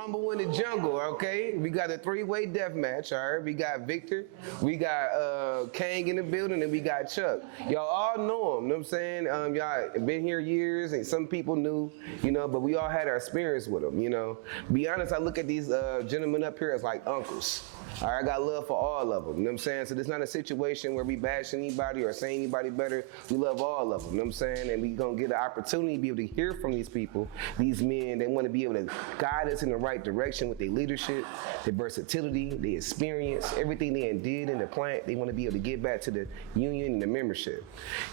rumble in the jungle, okay? We got a three-way death match, all right? We got Victor, we got Kang in the building, and we got Chuck. Y'all all know him, you know what I'm saying? Y'all been here years, and some people knew, you know, but we all had our experience with them, you know? Be honest, I look at these gentlemen up here as like uncles. All right, I got love for all of them, you know what I'm saying? So there's not a situation where we bash anybody or say anybody better. We love all of them, you know what I'm saying? And we gonna get an opportunity to be able to hear from these people, these men. They wanna be able to guide us in the right direction with their leadership, their versatility, their experience, everything they did in the plant. They wanna be able to give back to the union and the membership.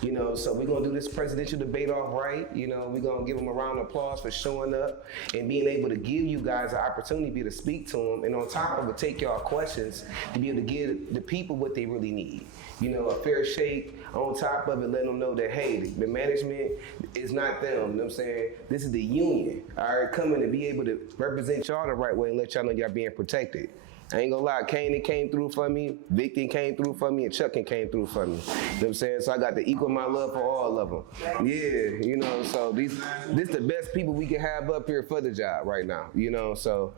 You know, so we're gonna do this presidential debate off right. You know, we're gonna give them a round of applause for showing up and being able to give you guys an opportunity to be able to speak to them. And on top of it, take y'all questions to be able to give the people what they really need. You know, a fair shake. On top of it, let them know that, hey, the management is not them, you know what I'm saying? This is the union, all right, coming to be able to represent y'all the right way and let y'all know y'all being protected. I ain't gonna lie, Kane came through for me, Victor came through for me, and Chuck came through for me. You know what I'm saying? So I got to equal my love for all of them. Yeah, you know, so this the best people we can have up here for the job right now, you know? So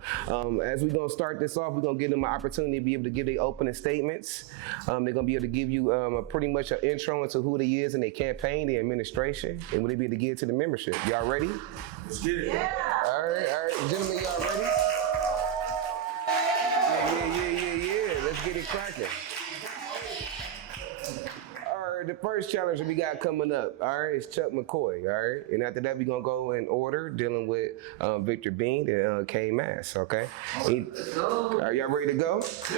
as we gonna start this off, we're gonna give them an opportunity to be able to give their opening statements. They're gonna be able to give you pretty much an intro into who they is in their campaign, their administration, and what they be able to give to the membership. Y'all ready? Let's get it. Yeah. All right, gentlemen, y'all ready? Yeah. Let's get it cracking. All right, the first challenge that we got coming up, all right, is Chuck McCoy, all right? And after that, we're gonna go in order, dealing with Victor Bean and K Mass, okay? Are y'all ready to go? Let's do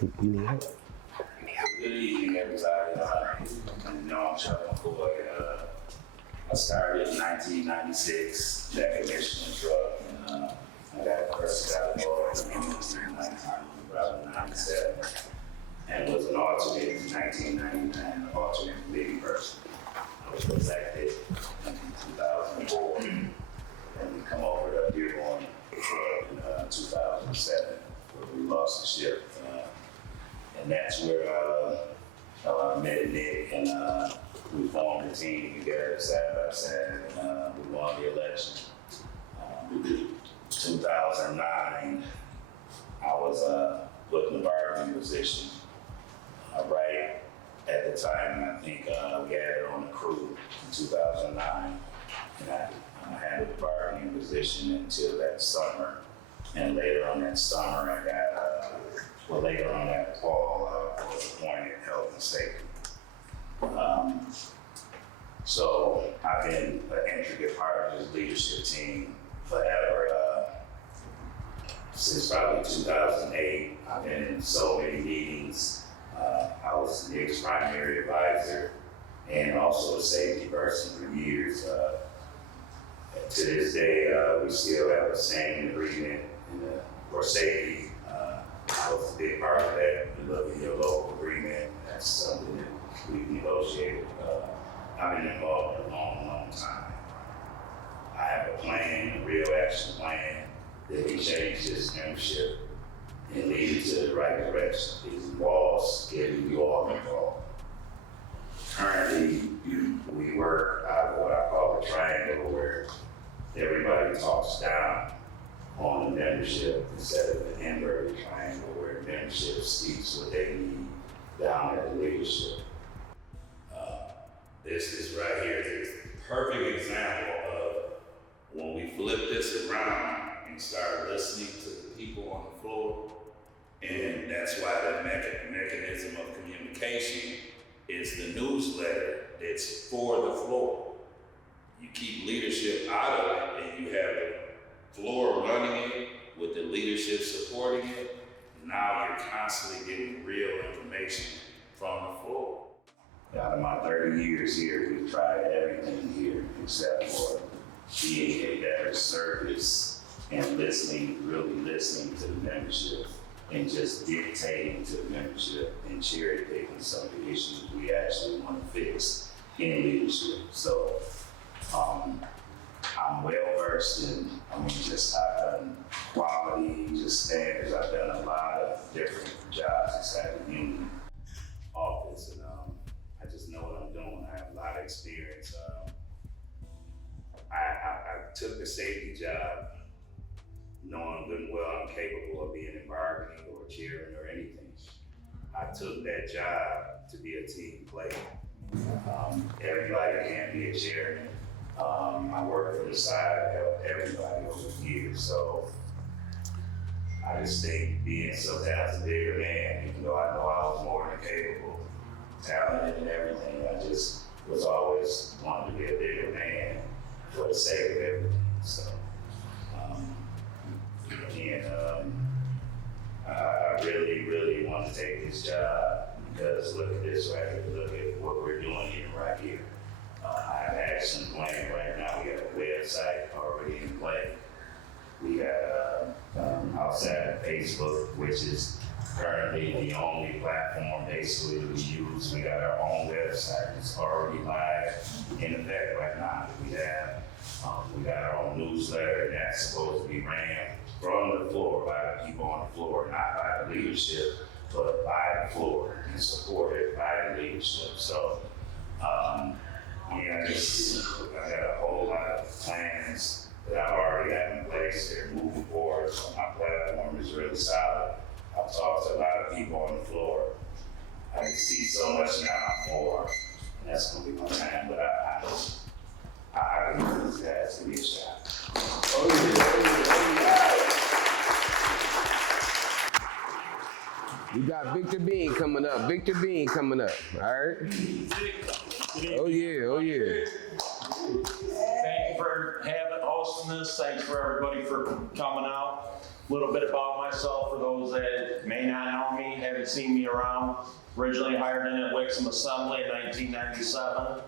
it. You need help? Good evening, everybody. I'm Chuck McCoy. I started in 1996 back at Michigan Truck, and I got first got involved in 1997, and was an alternate in 1999, an alternate committee person. I was elected in 2004, and we come over to Dearborn in 2007, where we lost the ship. And that's where I met Nick, and we formed a team together side by side, and we won the election. 2009, I was put in the bargaining position right at the time, and I think we had it on the crew in 2009, and I handled the bargaining position until that summer, and later on that summer, I got later on that fall, I was appointed health and safety. So I've been an intricate part of this leadership team forever. Since probably 2008, I've been in so many meetings. I was Nick's primary advisor and also a safety person for years. To this day, we still have the same agreement for safety. I was a big part of that. You look at your local agreement, that's something that we've negotiated. I've been involved a long time. I have a plan, a real action plan that we change this membership and lead it to the right direction. It involves getting you all involved. Currently, we work out of what I call a triangle, where everybody talks down on the membership instead of an inverted triangle where membership speaks what they need down at the leadership. This is right here is a perfect example of when we flip this around and start listening to the people on the floor. And that's why the mechanism of communication is the newsletter that's for the floor. You keep leadership out of it, and you have the floor running it with the leadership supporting it. Now you're constantly getting real information from the floor. Out of my 30 years here, we've tried everything here except for being a better service and listening, really listening to the membership and just dictating to the membership and cherry picking some of the issues we actually want to fix in leadership. So I'm well versed in, I've done quality, just standards. I've done a lot of different jobs inside the union office, and took the safety job knowing good and well I'm capable of being in bargaining or cheering or anything. I took that job to be a team player. Everybody can't be a chairman. I worked from the side, helped everybody over the years. So I just think being sometimes a bigger man, even though I know I was more than capable, talented and everything, I just was always wanting to be a bigger man for the sake of everything. So again, I really, really want to take this job because look at this right here, look at what we're doing here right here. I have action plan right now. We have a website already in play. We got outside of Facebook, which is currently the only platform basically we use. We got our own website. It's already live in effect right now. We got our own newsletter, and that's supposed to be ran from the floor by the people on the floor, not by the leadership, but by the floor and supported by the leadership. So, I got a whole lot of plans that I've already got in place. They're moving forward. So my platform is really solid. I've talked to a lot of people on the floor. I can see so much now more, and that's going to be my time. But I can use that to be a shot. We got Victor Bean coming up. Victor Bean coming up. All right. Oh yeah. Thank you for hosting this. Thanks for everybody for coming out. A little bit about myself for those that may not know me, haven't seen me around. Originally hired in at Wixom Assembly in 1997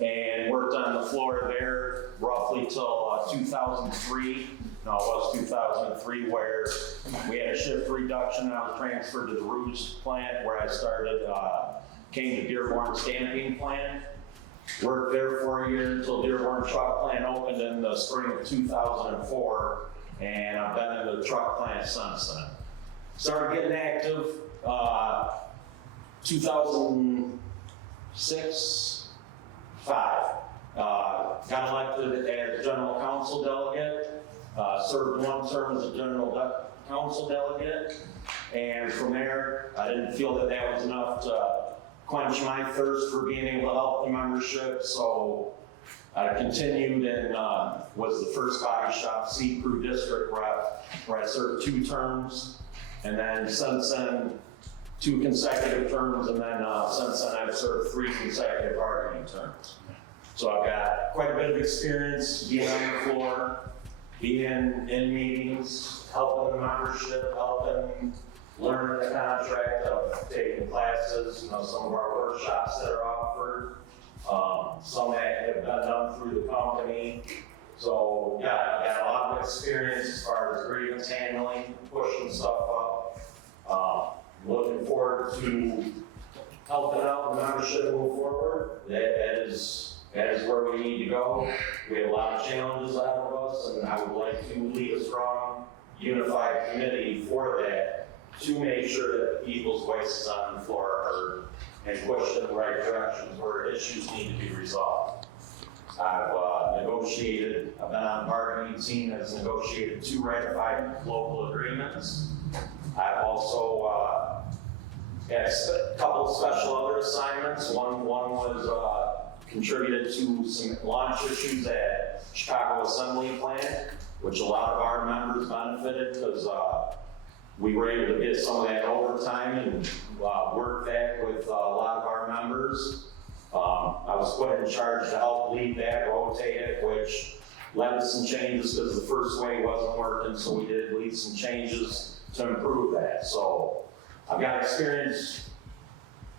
and worked on the floor there roughly till 2003. No, it was 2003 where we had a shift reduction and I was transferred to the Rouge plant where I started, came to Dearborn stamping plant. Worked there for a year until Dearborn truck plant opened in the spring of 2004, and I've been in the truck plant since then. Started getting active 2006, 5. Got elected as general council delegate, served one term as a general council delegate, and from there, I didn't feel that that was enough to quench my thirst for being able to help the membership, so I continued and was the first body shop C Crew district rep where I served 2 terms, and then since then 2 consecutive terms, and then since then I've served 3 consecutive bargaining terms. So I've got quite a bit of experience being on the floor, being in meetings, helping the membership, helping learning the contract of taking classes, some of our workshops that are offered, some that have been done through the company. So yeah, I've got a lot of experience as far as grievance handling, pushing stuff up. Looking forward to helping out the membership move forward. That is where we need to go. We have a lot of challenges ahead of us, and I would like to lead a strong, unified committee for that, to make sure that the people's voices on the floor are heard and pushed in the right directions where issues need to be resolved. I've been on the bargaining team that's negotiated 2 ratified local agreements. I've also had a couple of special other assignments. One was contributed to some launch issues at Chicago Assembly plant, which a lot of our members benefited because we were able to get some of that overtime and work that with a lot of our members. I was put in charge to help lead that, rotate it, which led to some changes because the first way wasn't working, so we did lead some changes to improve that. So I've got experience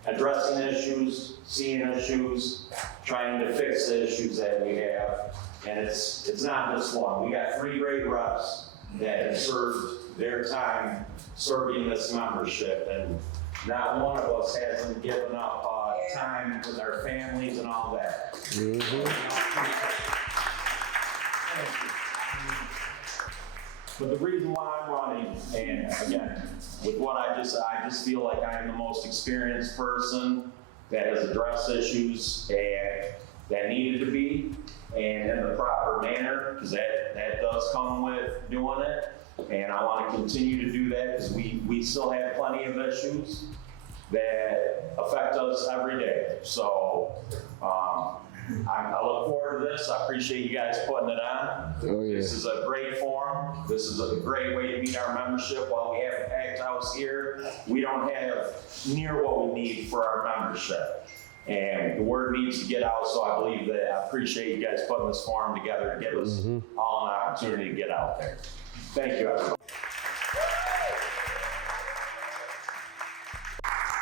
addressing issues, seeing issues, trying to fix the issues that we have. And it's not just one. We got 3 great reps that have served their time serving this membership, and not one of us hasn't given up time with our families and all that. But the reason why I'm running, and again, with what I just feel like I am the most experienced person that has addressed issues, and that needed to be, and in the proper manner, because that does come with doing it. And I want to continue to do that because we still have plenty of issues that affect us every day. So I look forward to this. I appreciate you guys putting it on. Oh, yeah. This is a great forum. This is a great way to meet our membership. While we have a packed house here, we don't have near what we need for our membership. And the word needs to get out, so I believe that I appreciate you guys putting this forum together to give us all an opportunity to get out there. Thank you, everyone.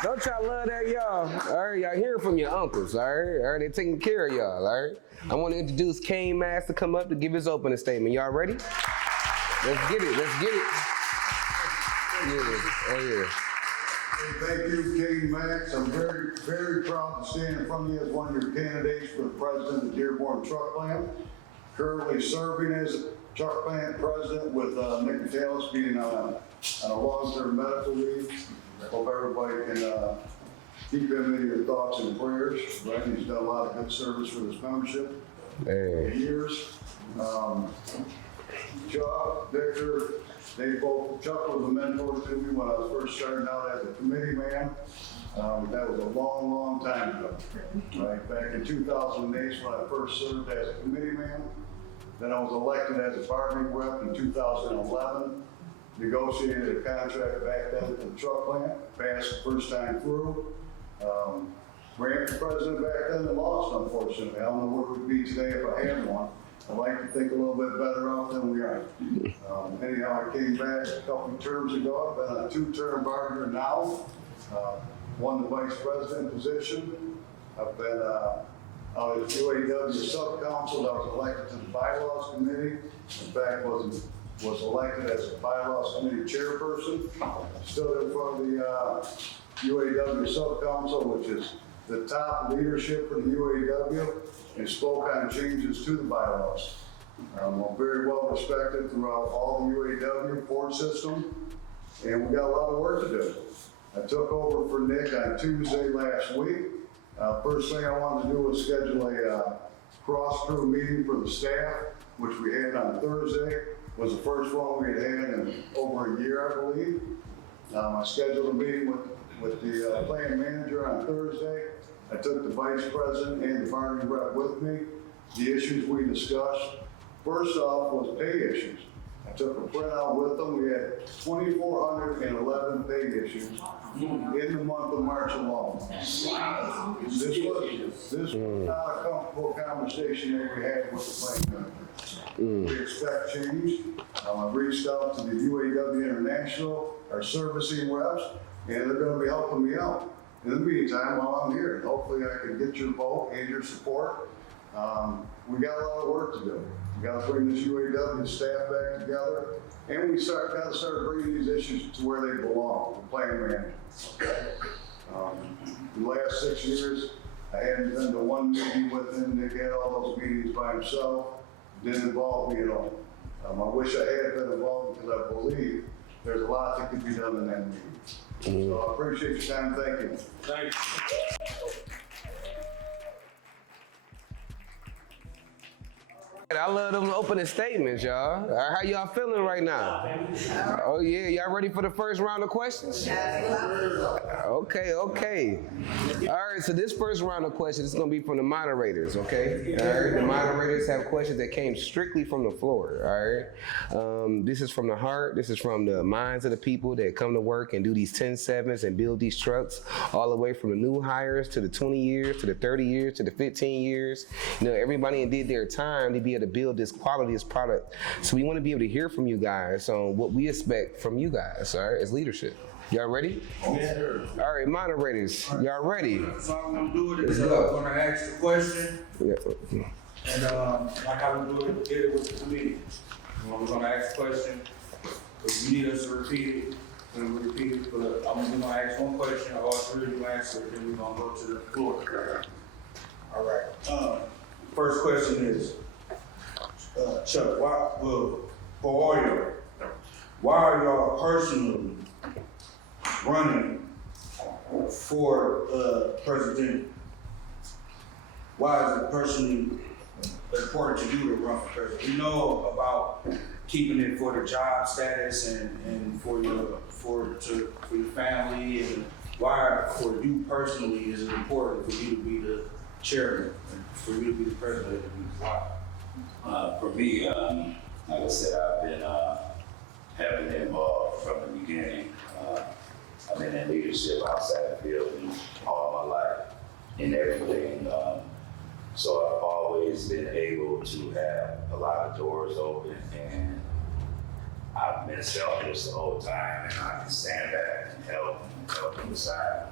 Don't y'all love that, y'all? All right, y'all hear from your uncles, all right? All right, they taking care of y'all, all right? I want to introduce Kane Mass to come up to give his opening statement. Y'all ready? Let's get it, let's get it. Yeah, oh yeah. Thank you, King Max. I'm very, very proud to stand in front of you as one of your candidates for the president of the Dearborn Truck Plant. Currently serving as truck plant president with Nick Vitalis being on a long-term medical leave. Hope everybody can keep him in your thoughts and prayers. Right? He's done a lot of good service for this membership for years. Chuck, Victor, Chuck was a mentor to me when I was first starting out as a committee man. That was a long, long time ago. Right? Back in 2008 when I first served as a committee man. Then I was elected as a bargaining rep in 2011. Negotiated a contract back then with the truck plant, passed the first time through. Ran for president back then and lost, unfortunately. I don't know where we'd be today if I had one. I'd like to think a little bit better off than we are. Anyhow, I came back a couple of terms ago. I've been a two-term bargainer now. Won the vice president position. I've been out at UAW sub-council. I was elected to the bylaws committee. In fact, was elected as a bylaws committee chairperson. Stood in front of the UAW sub-council, which is the top leadership for the UAW, and spoke on changes to the bylaws. I'm very well respected throughout all the UAW board system, and we got a lot of work to do. I took over for Nick on Tuesday last week. First thing I wanted to do was schedule a cross-crew meeting for the staff, which we had on Thursday. Was the first one we had in over a year, I believe. I scheduled a meeting with the plant manager on Thursday. I took the vice president and the bargaining rep with me. The issues we discussed, first off, was pay issues. I took a printout with them. We had 2,411 pay issues in the month of March alone. This was not a comfortable conversation that we had with the plant manager. We expect change. I've reached out to the UAW International, our servicing reps, and they're going to be helping me out. In the meantime, while I'm here, hopefully I can get your vote and your support. We got a lot of work to do. We got to bring this UAW staff back together, and we got to start bringing these issues to where they belong, the plant manager. Okay? The last 6 years, I hadn't been to one meeting with him. Nick had all those meetings by himself. Didn't involve me at all. I wish I had been involved because I believe there's a lot that could be done in that meeting. So I appreciate your time. Thank you. Thank you. I love them opening statements, y'all. How y'all feeling right now? Oh yeah, y'all ready for the first round of questions? Okay. All right, so this first round of questions is gonna be from the moderators, okay? All right, the moderators have questions that came strictly from the floor, all right? This is from the heart, this is from the minds of the people that come to work and do these 10-7s and build these trucks, all the way from the new hires to the 20 years, to the 30 years, to the 15 years. You know, everybody did their time to be able to build this quality, this product. So we want to be able to hear from you guys on what we expect from you guys, all right, as leadership. Y'all ready? Yes, sir. All right, moderators, y'all ready? So I'm gonna do it is I'm gonna ask the question, Yeah. and like I would do it, get it with the committee. We're gonna ask the question. If you need us to repeat it, then we repeat it. But I'm gonna ask one question. All three of you answer it, then we're gonna go to the floor. All right. First question is, Chuck, for oil, why are y'all personally running for president? why is it personally important to you to run for president? We know about keeping it for the job status and for your family, and why for you personally is it important for you to be the chairman and for you to be the president? Why? For me, like I said, I've been heavily involved from the beginning. I've been in leadership outside the building all my life in everything. So I've always been able to have a lot of doors open, and I've been selfish the whole time, and I can stand back and help on the side.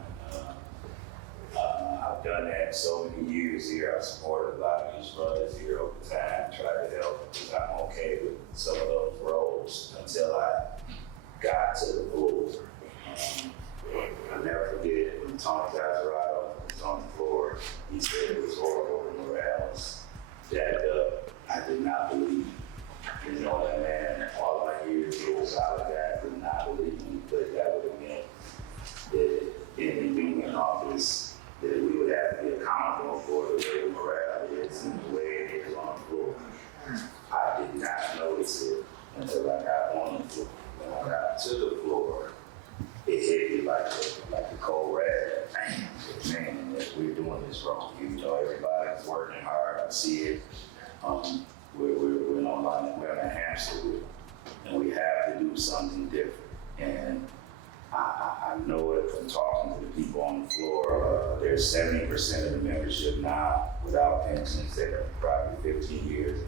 I've done that so many years here. I've supported a lot of these brothers here over time, tried to help because I'm okay with some of those roles until I got to the floor. I'll never forget when Tony Gazzarato was on the floor, he said it was horrible and morale was jacked up. I did not believe it. You know, that man, all my years, he was solid guy, I did not believe me, but that would have meant that in being in office, that we would have to be accountable for the way the morale is and the way it is on the floor. I did not notice it until I got on the floor. When I got to the floor, it hit me like a cold rag. Man, we're doing this wrong. You know, everybody's working hard. I see it. We're on a hamster wheel, and we have to do something different. And I know it from talking to the people on the floor. There's 70% of the membership now without pensions. They're probably 15 years.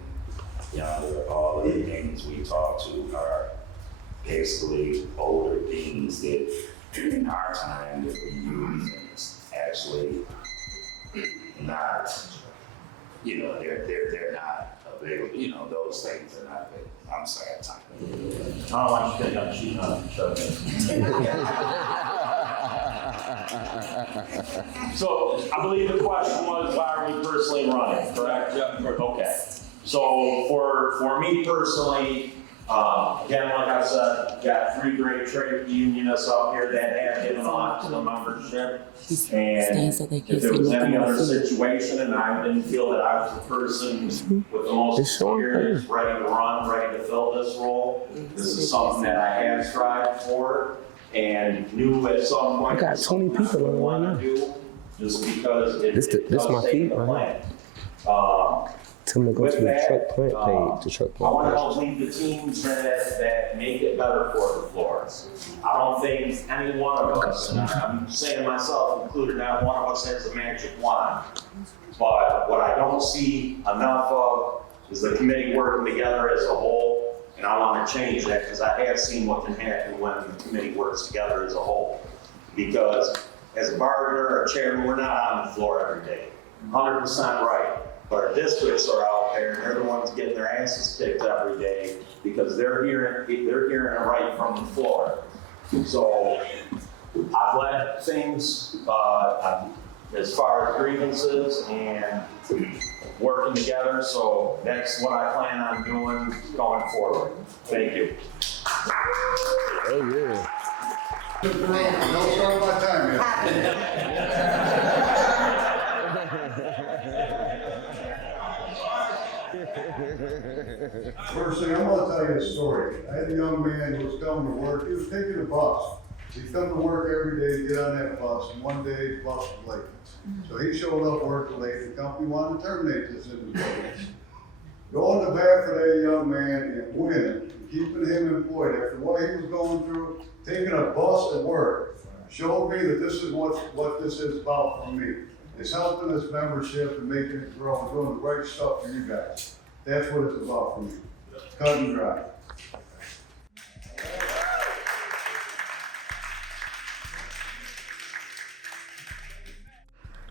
You know, all of the things we talk to are basically older things that in our time that we use, and it's actually not, you know, they're not available. You know, those things are not available. I'm sorry, Tom. I don't want you to get on cheating on each other. So I believe the question was, why are we personally running, correct? Yeah. Okay. So for me personally, again, like I said, got 3 great trade unionists up here that have given a lot to the membership. And if there was any other situation and I didn't feel that I was the person with the most experience, ready to run, ready to fill this role, this is something that I have strived for and knew at some point. I got 20 people on right now. Do, just because it This does my take feed the right plan. Tell them to go With to the that, truck plant page, the truck I plant want to page. help lead the teams that make it better for the floors. I don't think any one of us, and I'm saying myself included, not one of us has a magic wand. But what I don't see enough of is the committee working together as a whole, and I want to change that because I have seen what can happen when the committee works together as a whole. Because as a bargainer or chairman, we're not on the floor every day. 100% right. But our districts are out there, and they're the ones getting their asses kicked every day because they're hearing it right from the floor. So I've led things as far as grievances and working together. So that's what I plan on doing going forward. Thank you. Oh yeah. Don't start my time yet. First thing, I'm gonna tell you a story. I had a young man who was coming to work. He was taking a bus. He'd come to work every day, get on that bus, and one day the bus was late. So he showed up work late. The company wanted to terminate this individual. Going to bat for that young man and winning, keeping him employed after what he was going through, taking a bus to work, showed me that this is what this is about for me. It's helping this membership and making it grow and doing the right stuff for you guys. That's what it's about for me. Cut and dry.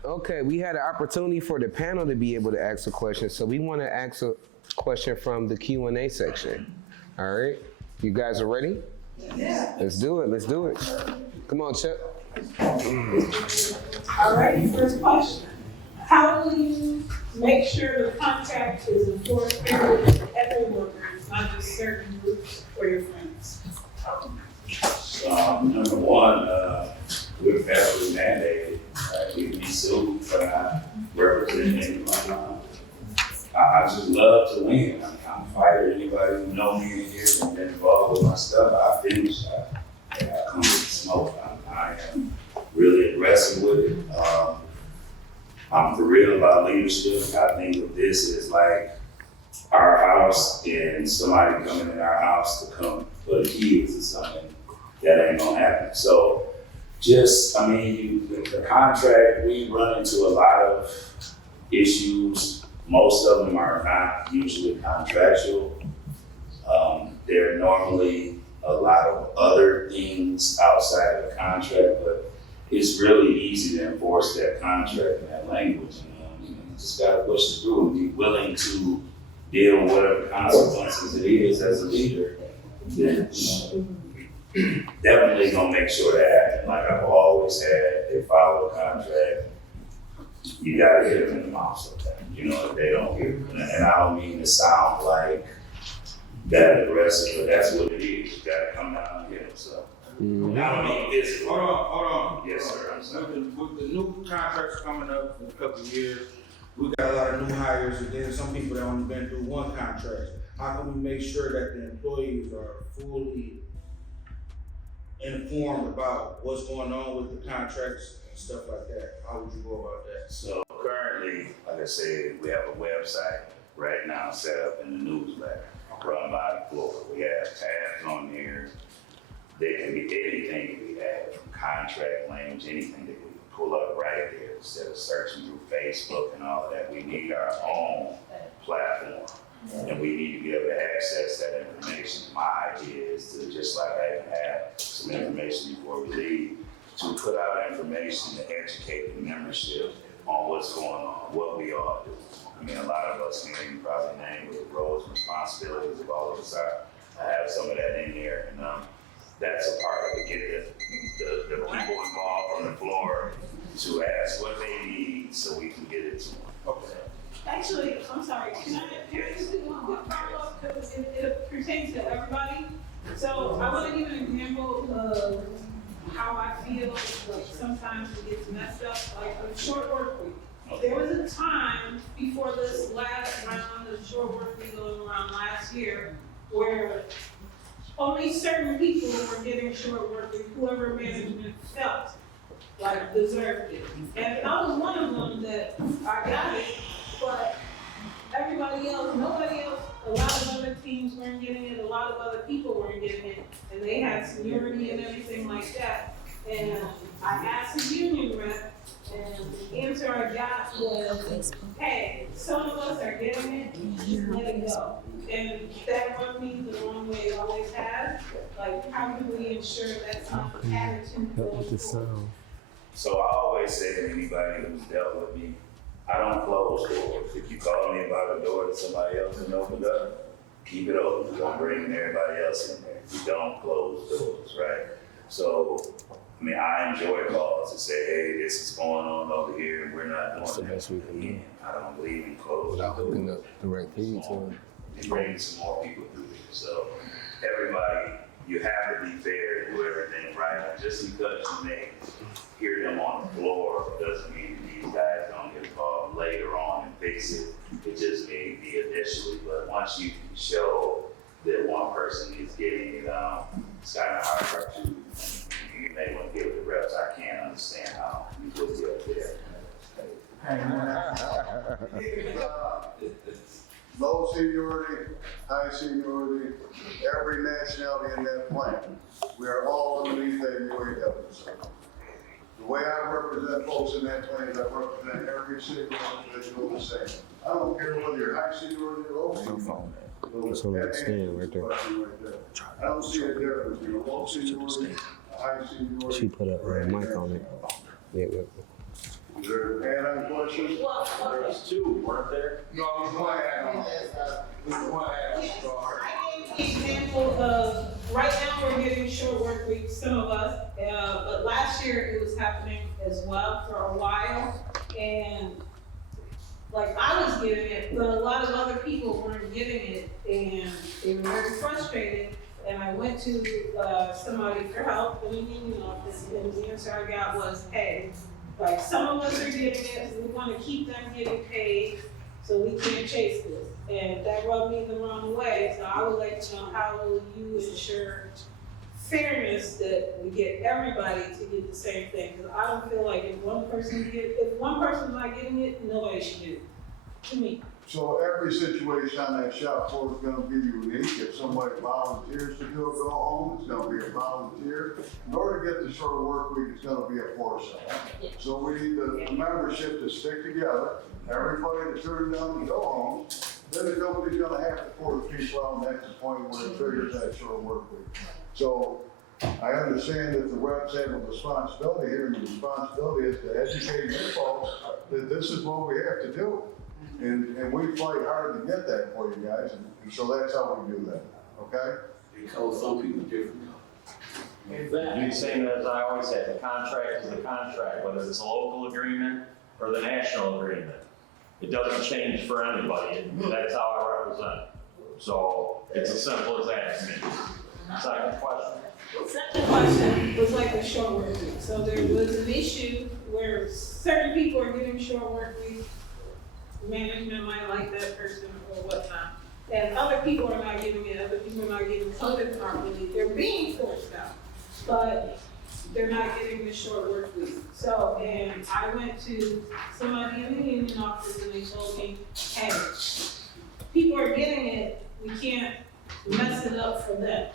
Okay, we had an opportunity for the panel to be able to ask a question, so we want to ask a question from the Q&A section. All right, you guys are ready? Yeah. Let's do it. Let's do it. Come on, Chuck. All right, first question. How will you make sure the contract is enforced every workers, not just certain groups or your friends? Number one, we're federally mandated. We be sued for not representing I just love to win. I'm a fighter. Anybody who know me in here and been involved with my stuff, I finish. I come with the smoke. I am really aggressive with it. I'm for real about leadership. I think of this as like our house and somebody coming in our house to come for the kids or something. That ain't gonna happen. So just, I mean, the contract, we run into a lot of issues. Most of them are not usually contractual. There are normally a lot of other things outside of the contract, but it's really easy to enforce that contract and that language. You just gotta push it through and be willing to deal with whatever consequences it is as a leader. Then, definitely gonna make sure that happens. Like I've always had, they follow the contract. You gotta hit them in the mouth sometimes, if they don't hear. And I don't mean to sound like that aggressive, but that's what it is. You gotta come down and hit them, so. I don't mean physical. Hold on. Yes, sir, I'm sorry. With the new contracts coming up in a couple of years, we got a lot of new hires, and then some people that only been through one contract. How can we make sure that the employees are fully informed about what's going on with the contracts and stuff like that? How would you go about that? So currently, like I said, we have a website right now set up in the newsletter run by the floor. We have tabs on there. There can be anything we have, from contract language, anything that we can pull up right there instead of searching through Facebook and all of that. We need our own platform. And we need to be able to access that information. My idea is to, just like I even have some information before we leave, to put out information to educate the membership on what's going on, what we all do. I mean, a lot of us here, you probably name what the roles and responsibilities of all of us are. I have some of that in there, and that's a part of it. Get the people involved on the floor to ask what they need so we can get it to them. Okay. Actually, I'm sorry, can I just do one quick follow-up, because it pertains to everybody? So I want to give an example of how I feel like sometimes it gets messed up, like a short work week. There was a time before this last round of short work week going around last year where only certain people were getting short work week, whoever management felt like deserved it. And I was one of them that I got it, but everybody else, nobody else, a lot of other teams weren't getting it, a lot of other people weren't getting it, and they had seniority and everything like that. And I asked the union rep, and the answer I got was, hey, some of us are getting it, just let it go. And that rubbed me the wrong way it always has. Like, how can we ensure that's not added to the sound? So I always say to anybody who's dealt with me, I don't close doors. If you call me about a door that somebody else can open up, keep it open. Don't bring everybody else in there. You don't close doors, right? So, I mean, I enjoy calls to say, hey, this is going on over here, and we're not doing that. Again, I don't believe in closed Without doors. hooking up the right feed to them. And bringing some more people through here. So, everybody, you have to be fair and do everything right. Just because you may hear them on the floor doesn't mean these guys don't get involved later on and fix it. It just may be initially, but once you can show that one person is getting it, it's kind of hard to, you may want to give it the reps. I can't understand how you put it up there. Low seniority, high seniority, every nationality in that plant. We are all underneath that UAW. The way I represent folks in that plant, I represent every single individual the same. I don't care whether you're high seniority or low seniority. It's on that stand right there. I don't see a difference between a low seniority, a high seniority. She put a mic on it. Yeah, Is there an add-on question? Well, okay. There's two, weren't there? No, we just want to add on. We just want to add on. So, I gave the example of, right now we're getting short work weeks, some of us, but last year it was happening as well for a while. And like I was getting it, but a lot of other people weren't getting it, and they were very frustrated. And I went to somebody for help in the union office, and the answer I got was, hey, like some of us are getting it, we want to keep them getting paid. So we can't chase this. And that rubbed me the wrong way. So I would like to know, how will you ensure fairness that we get everybody to get the same thing? Because I don't feel like if one person's not getting it, nobody should get it. To me. So every situation on that shop floor is gonna be unique. If somebody volunteers to do a go home, it's gonna be a volunteer. In order to get the short work week, it's gonna be a force. So we need the membership to stick together, everybody to turn down the go homes, then the company's gonna have to force people out, and that's the point where it triggers that short work week. So I understand that the reps have a responsibility here, and the responsibility is to educate you folks that this is what we have to do. And we fight hard to get that for you guys, and so that's how we do that, okay? Because some people different. You saying that, as I always say, the contract is the contract, whether it's a local agreement or the national agreement. It doesn't change for anybody, and that's how I represent. So it's as simple as that to me. Second question? Second question was like a short work week. So there was an issue where certain people are getting short work week. Management might like that person or whatnot. And other people are not getting it, other people are not getting coded properly. They're being forced out, but they're not getting the short work week. So, and I went to somebody in the union office and they told me, hey, people are getting it, we can't mess it up for them.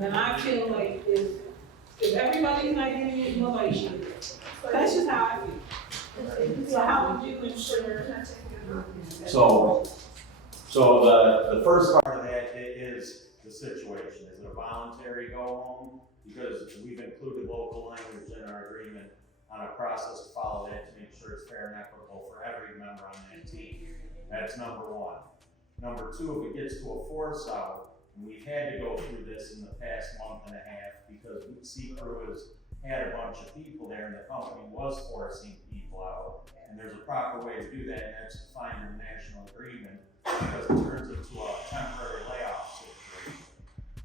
And I feel like if everybody's not getting it, nobody should get it. That's just how I feel. So how would you ensure? So the first part of that is the situation. Is it a voluntary go home? Because we've included local language in our agreement on a process to follow that to make sure it's fair and equitable for every member on that team. That's number one. Number two, if it gets to a force out, and we've had to go through this in the past month and a half because C-Crew has had a bunch of people there and the company was forcing people out. And there's a proper way to do that, and that's defined in the national agreement, because it turns into a temporary layoff situation.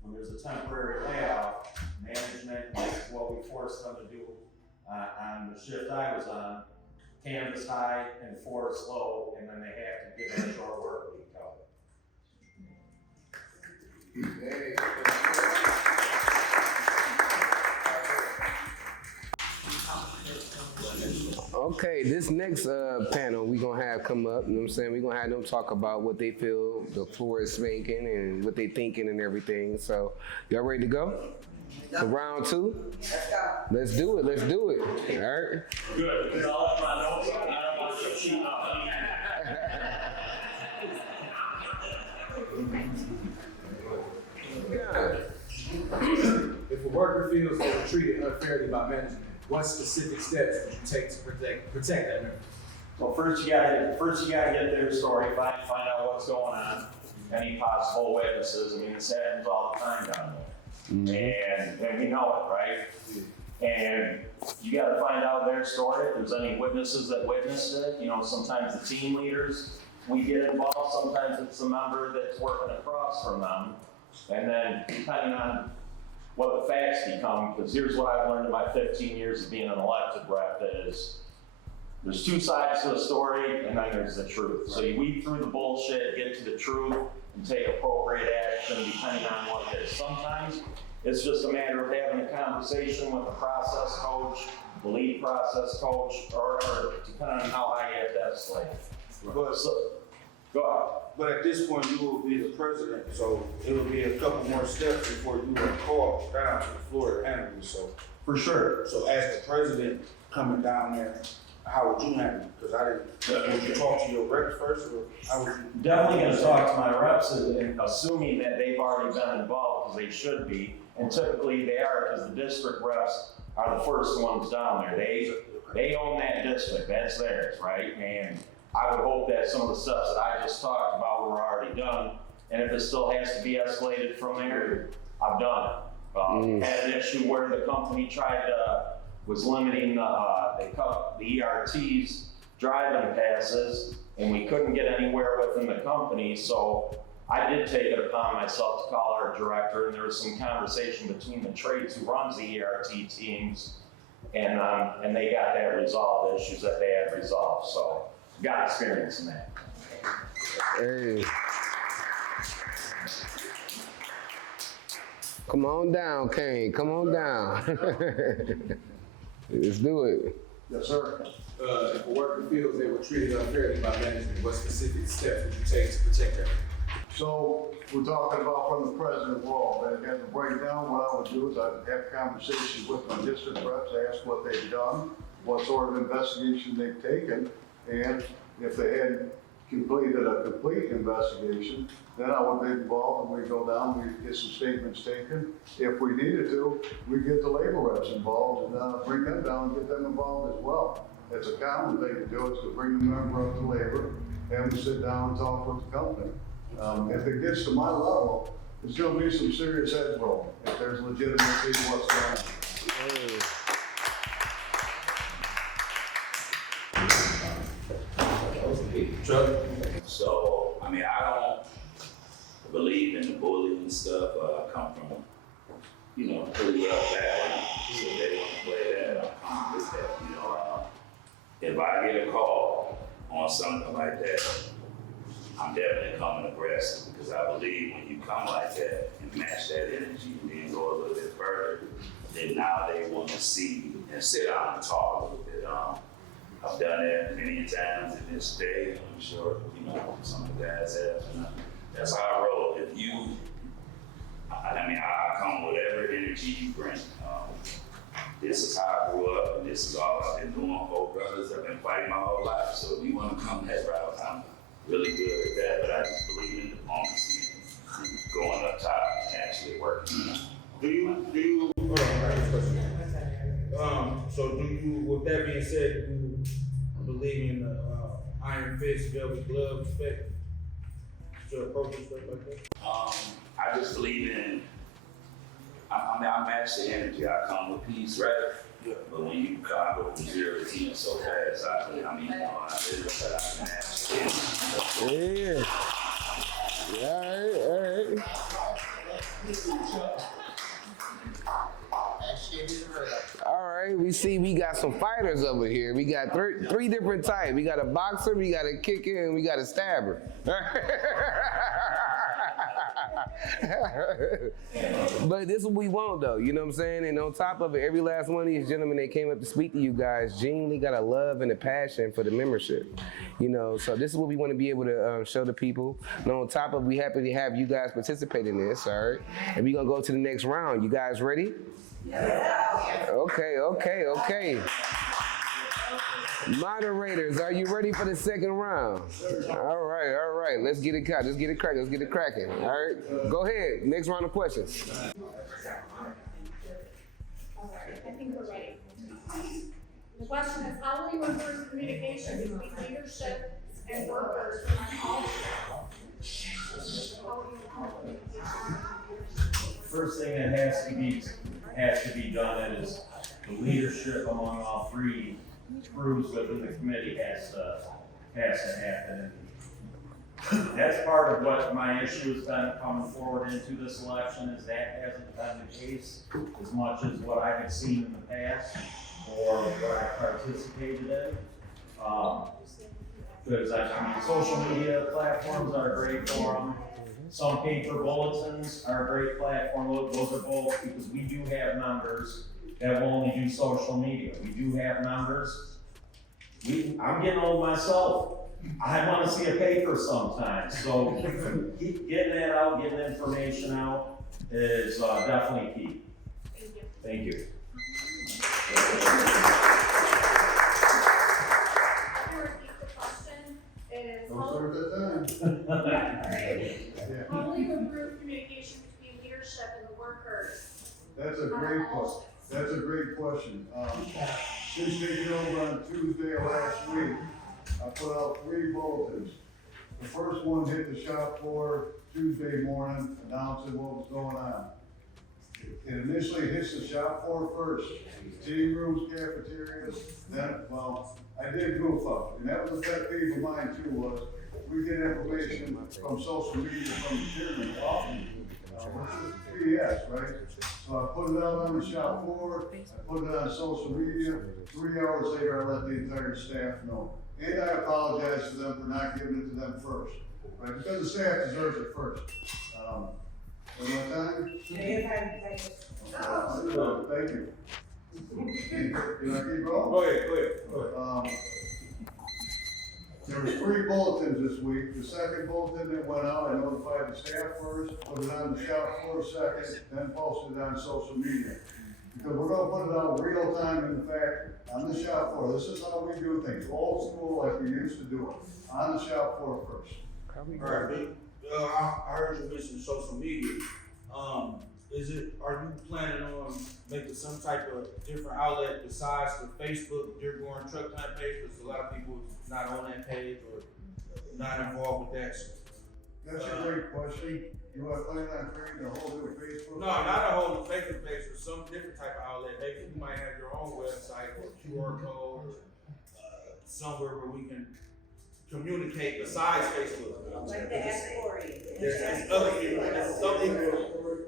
When there's a temporary layoff, management, like what we forced them to do on the shift I was on, canvas high and force low, and then they have to give a short work week out. Okay, this next panel we gonna have come up, you know what I'm saying? We're gonna have them talk about what they feel the floor is spanking and what they thinking and everything. So, y'all ready to go? For round two? Let's do it, let's do it. All right? Good, because I'll have my notes on, I don't want to shoot up. If a worker feels they were treated unfairly by management, what specific steps would you take to protect that member? So first you gotta get their story, find out what's going on, any possible witnesses. I mean, this happens all the time down there. And we know it, right? And you gotta find out their story, if there's any witnesses that witnessed it. You know, sometimes the team leaders, we get involved, sometimes it's the member that's working across from them. And then depending on what the facts become, because here's what I've learned in my 15 years of being an elected rep is there's two sides to the story and then there's the truth. So you weed through the bullshit, get to the truth, and take appropriate action depending on what it is. Sometimes it's just a matter of having a conversation with the process coach, the lead process coach, or depending on how high you have to escalate. Go ahead. But at this point, you will be the president, so it will be a couple more steps before you are called down to the floor to handle it. So For sure. So as the president coming down there, how would you handle it? Because would you talk to your reps first, or how would you? Definitely gonna talk to my reps, and assuming that they've already been involved, because they should be, and typically they are, because the district reps are the first ones down there. They own that district, that's theirs, right? And I would hope that some of the steps that I just talked about were already done, and if it still has to be escalated from there, I've done it. Had an issue where the company was limiting they cut the ERT's driving passes, and we couldn't get anywhere within the company, so I did take it upon myself to call our director, and there was some conversation between the trades who runs the ERT teams, and they got that resolved, issues that they had resolved, so got experience in that. Hey. Come on down, Kane. Come on down. Let's do it. Yes, sir. If a worker feels they were treated unfairly by management, what specific steps would you take to protect them? So we're talking about from the president role. As a breakdown, what I would do is I'd have conversations with my district reps, ask what they've done, what sort of investigation they've taken, and if they had completed a complete investigation, then I would be involved and we'd go down, we'd get some statements taken. If we needed to, we'd get the labor reps involved and bring them down and get them involved as well. It's a common thing to do, is to bring the member up to labor and we sit down and talk with the company. If it gets to my level, there's gonna be some serious head roll if there's legitimacy in what's going on. Chuck? So, I mean, I don't believe in the bullying stuff. I come from, you know, pretty rough background, so they don't play that. I'm cool with that, you know. If I get a call on something like that, I'm definitely coming aggressive because I believe when you come like that and match that energy and then go a little bit further, then now they want to see and sit down and talk a little bit. I've done that many times in this day. I'm sure, you know, some of the guys have. And that's how I roll. If you, I come with whatever energy you bring. This is how I grew up, and this is all I've been doing. Old brothers, I've been fighting my whole life. So if you want to come that route, I'm really good at that. But I just believe in diplomacy and going up top and actually working. Hold on, I got a question. So do you, with that being said, do you believe in the iron fist, velvet glove effect to approach and stuff like that? I just believe in, I match the energy. I come with peace, right? Yeah. But when you go from 0 to 10 so fast, I really can match the energy. Yeah. All right. All right, we see we got some fighters over here. We got three different types. We got a boxer, we got a kicker, and we got a stabber. But this is what we want, though. You know what I'm saying? And on top of it, every last one of these gentlemen that came up to speak to you guys genuinely got a love and a passion for the membership. You know, so this is what we want to be able to show the people. And on top of it, we happy to have you guys participate in this, all right? And we're going to go to the next round. You guys ready? Yeah. Okay. Moderators, are you ready for the second round? All right. Let's get it cracking. All right, go ahead. Next round of questions. All right, I think we're ready. The question is, how will you improve communication between leadership and workers on all levels? How will you improve communication? First thing that has to be done is the leadership among all three groups within the committee has to happen. That's part of what my issue has been coming forward into this election, is that hasn't been the case as much as what I have seen in the past or what I participated in. Because I mean, social media platforms are a great forum. Some paper bulletins are a great platform. Those are both, because we do have members that will only do social media. We do have members. I'm getting old myself. I want to see a paper sometimes. So getting that out, getting information out is definitely key. Thank you. Can you repeat the question? Is Don't start that time. how will you improve communication between leadership and the workers? That's a great question. Since taking over on Tuesday of last week, I put out 3 bulletins. The first one hit the shop floor Tuesday morning, announcing what was going on. It initially hits the shop floor first, team rooms, cafeterias, then, well, I did goof up, and that was a pet peeve of mine too, was we get information from social media from the chairman often, which is BS, right? So I put it out on the shop floor, I put it on social media, 3 hours later I let the entire staff know. And I apologize to them for not giving it to them first. right? Because the staff deserves it first. One more time? Thank you. Can I keep going? Go ahead. There was 3 bulletins this week. The second bulletin that went out, I notified the staff first, put it on the shop floor second, then posted it on social media. Because we're gonna put it out real time in the factory, on the shop floor. This is how we do things, old school like we used to do it, on the shop floor first. All right, I heard you mention social media. Are you planning on making some type of different outlet besides the Facebook Dearborn truck time page? Because a lot of people not on that page or not involved with that. That's a great question. You want to plan on creating a whole new Facebook? No, not a whole Facebook page, but some different type of outlet. Maybe you might have your own website or QR code or somewhere where we can communicate besides Facebook. Like the Astorian. There's other people, some people,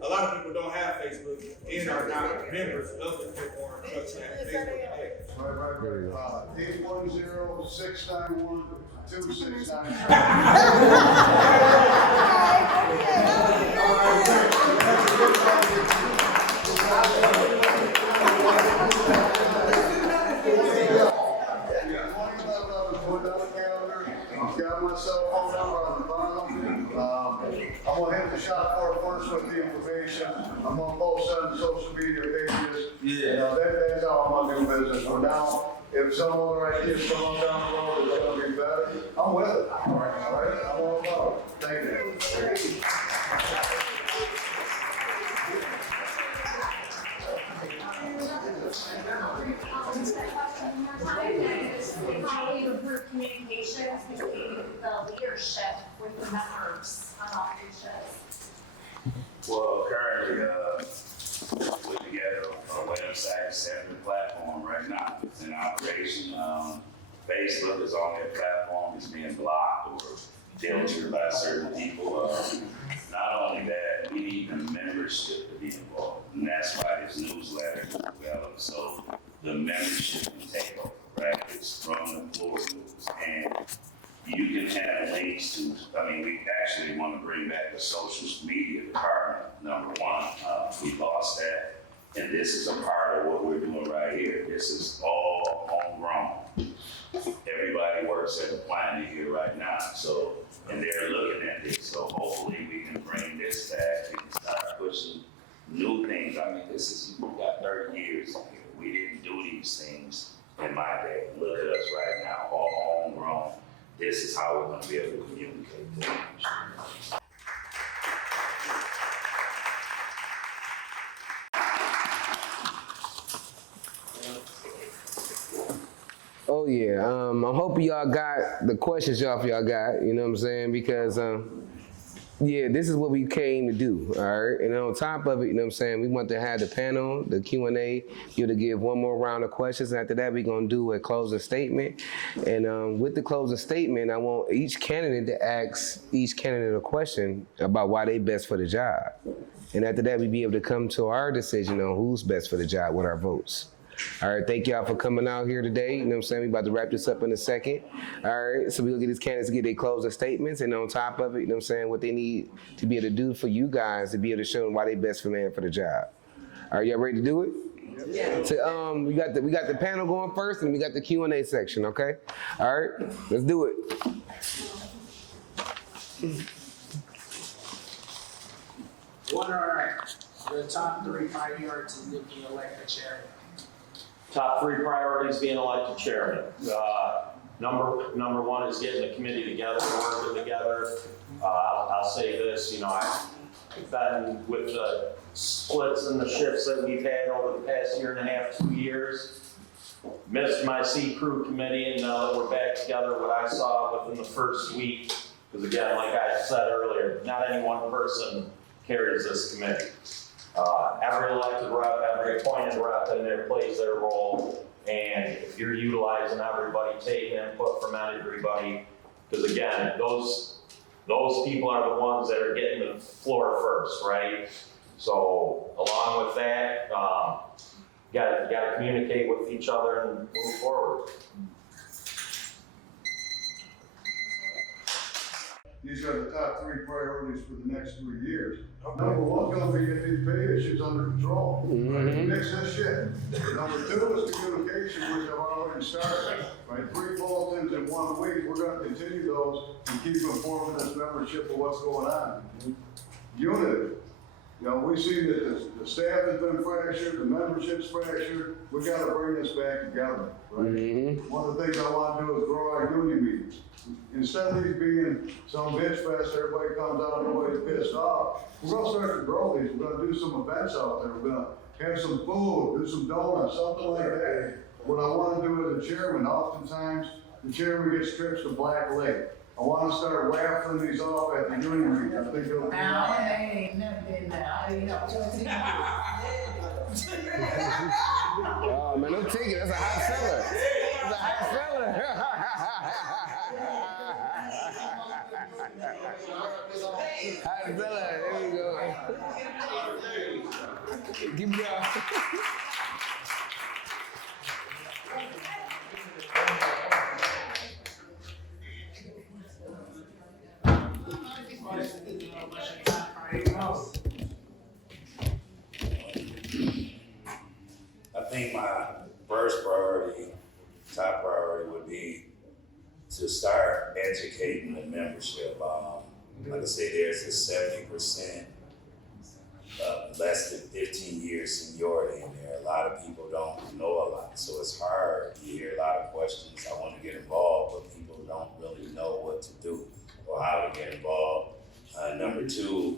a lot of people don't have Facebook and are not members of the Dearborn Truck Snap Facebook page. Right. 810-691-2697. Got my cell phone number on the bottom. I'm gonna hit the shop floor first with the information. I'm gonna post on the social media pages. Yeah. That's how I'm gonna do business. For now, if some other ideas come on down the road that's gonna be better, I'm with it. All right, I'm all about it. Thank you. How we improve communications between the leadership with the members on all 3 shifts. Well, currently, put together a website assessment platform right now. It's in operation. Facebook is on that platform. It's being blocked or filtered by certain people. Not only that, we need the membership to be involved. And that's why this newsletter is developed. So the membership can take over, right? It's from the floor news. And you can have links to, we actually want to bring back the social media department, number 1. We lost that. And this is a part of what we're doing right here. This is all homegrown. Everybody works at the plant here right now. So, and they're looking at this. So hopefully we can bring this back and start pushing new things. We've got 30 years here. We didn't do these things in my day. Look at us right now, all homegrown. This is how we're going to be able to communicate to them. Oh yeah, I'm hoping y'all got the questions y'all got, you know what I'm saying? Because yeah, this is what we came to do, all right? And on top of it, you know what I'm saying, we want to have the panel, the Q&A, you to give one more round of questions. And after that, we're gonna do a closing statement. And with the closing statement, I want each candidate to ask each candidate a question about why they best for the job. And after that, we be able to come to our decision on who's best for the job with our votes. All right, thank y'all for coming out here today. You know what I'm saying? We about to wrap this up in a second. All right, so we're gonna get these candidates to get their closing statements, and on top of it, you know what I'm saying, what they need to be able to do for you guys to be able to show them why they best for the job. Are y'all ready to do it? Yeah. So we got the panel going first, and we got the Q&A section. Okay. All right, let's do it. What are your top 3 priorities in being elected chairman? Top 3 priorities being elected chairman. Number 1 is getting the committee together, working together. I'll say this, I've been with the splits and the shifts that we've had over the past 1.5 to 2 years. Missed my C crew committee, and now that we're back together, what I saw within the first week, because again, like I said earlier, not any one person carries this committee. Every elected rep, every appointed rep in there plays their role, and if you're utilizing everybody, taking input from everybody, because again, those people are the ones that are getting the floor first, right? So along with that, you gotta communicate with each other and move forward. these are the top 3 priorities for the next 3 years. Number 1's gonna be get these pay issues under control. Fix this shit. Number 2 is communication, which I've already started. Right, 3 bulletins in 1 week. We're gonna continue those and keep informing this membership of what's going on. Unity. You know, we see that the staff has been fractured, the membership's fractured. We gotta bring this back together, right? One of the things I want to do is grow our union meetings. Instead of these being some bitch fest, everybody comes out, nobody's pissed off. We're gonna start to grow these. We're gonna do some events out there. We're gonna have some food, do some donuts, something like that. What I want to do as a chairman, oftentimes the chairman gets trips to Black Lake. I want to start raffling these off at the union meeting. I think it'll be ain't never been there. Oh man, no ticket. That's a hot seller. That's a hot seller. Hot seller. There we go. Keep going. I think my first priority, top priority would be to start educating the membership. Like I say, there's a 70% less than 15 years seniority in there. A lot of people don't know a lot, so it's hard. You hear a lot of questions. I want to get involved, but people don't really know what to do or how to get involved. Number 2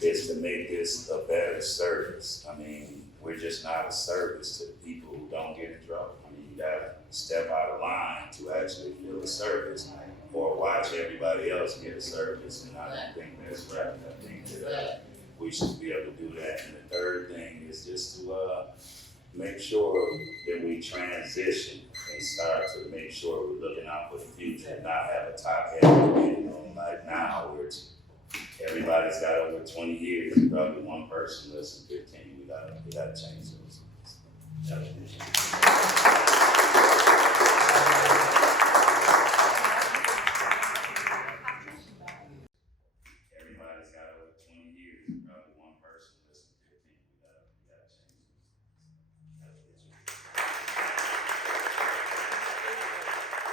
is to make this a better service. I mean, we're just not a service to the people who don't get in trouble. I mean, you gotta step out of line to actually feel a service or watch everybody else get a service, and I don't think that's right. I think that we should be able to do that. And the third thing is just to make sure that we transition and start to make sure we're looking out for the future and not have a top-heavy, like now where everybody's got over 20 years, and probably one person less than 15. We gotta change those. Everybody's got over 20 years, and probably one person less than 15. We gotta change those.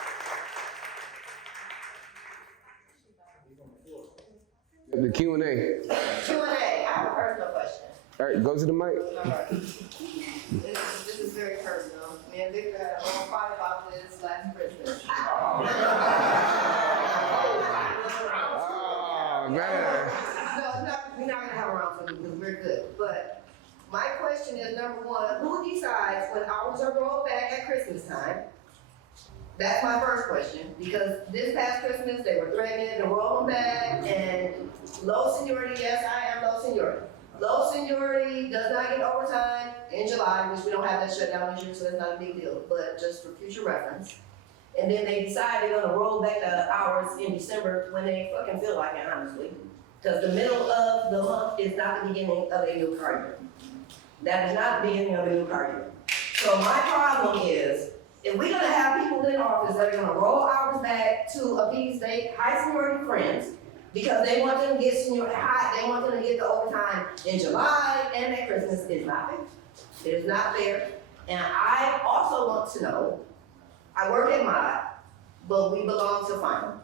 The Q&A. Q&A, I have a personal question. All right, go to the mic. All right. This is very personal. Me and Victor had a whole fight about this last Christmas. Oh, man. No, we're not gonna have a round two because we're good. But my question is, number 1, who decides when hours are rolled back at Christmas time? That's my first question, because this past Christmas, they were threatening to roll them back, and low seniority, yes, I am low seniority. Low seniority does not get overtime in July, which we don't have that shutdown this year, so that's not a big deal, but just for future reference. And then they decide they're gonna roll back the hours in December when they fucking feel like it, honestly. Because the middle of the month is not the beginning of a new car year. That is not the beginning of a new car year. So my problem is, if we're gonna have people in office that are gonna roll hours back to appease their high seniority friends, because they want them to get seniority high, they want them to get the overtime in July and at Christmas, it's not fair. It is not fair. And I also want to know, I work at MOD, but we belong to final.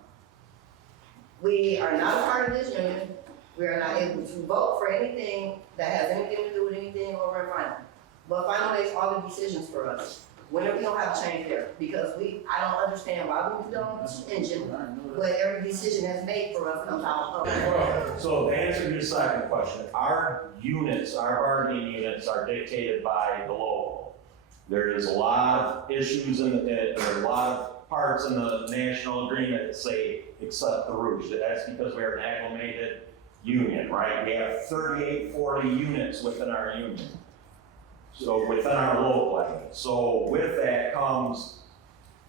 We are not a part of this union. We are not able to vote for anything that has anything to do with anything over in final. But final makes all the decisions for us. When we don't have a change there, because I don't understand why we don't engine, but every decision that's made for us comes out of. So to answer your second question, our units, our bargaining units are dictated by the local. There is a lot of issues there are a lot of parts in the national agreement that say accept the rouge. That's because we're an acclimated union, right? We have 3840 units within our union. So within our local area. So with that comes,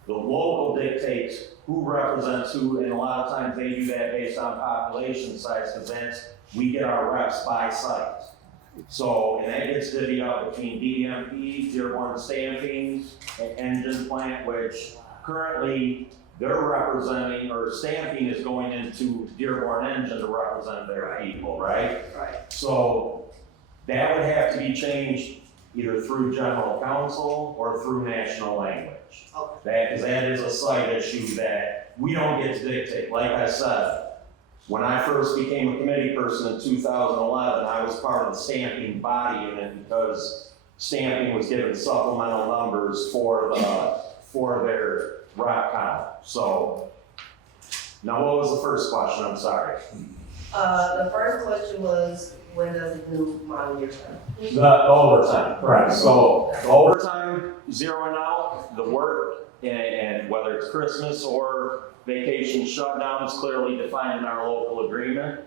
the local dictates who represents who, and a lot of times they do that based on population size, because we get our reps by site. So, and that gets divvied up between DMP, Dearborn stamping, and engine plant, which currently they're representing, or stamping is going into Dearborn Engine to represent their Right. people, right? Right. So that would have to be changed either through general counsel or through national language. Okay. That is a slight issue that we don't get to dictate. Like I said, when I first became a committee person in 2011, I was part of the stamping body unit because stamping was given supplemental numbers for their rep count. So, now what was the first question? I'm sorry. The first question was, when does the new model year start? The overtime, correct. So the overtime, zeroing out, the work, and whether it's Christmas or vacation shutdown is clearly defined in our local agreement.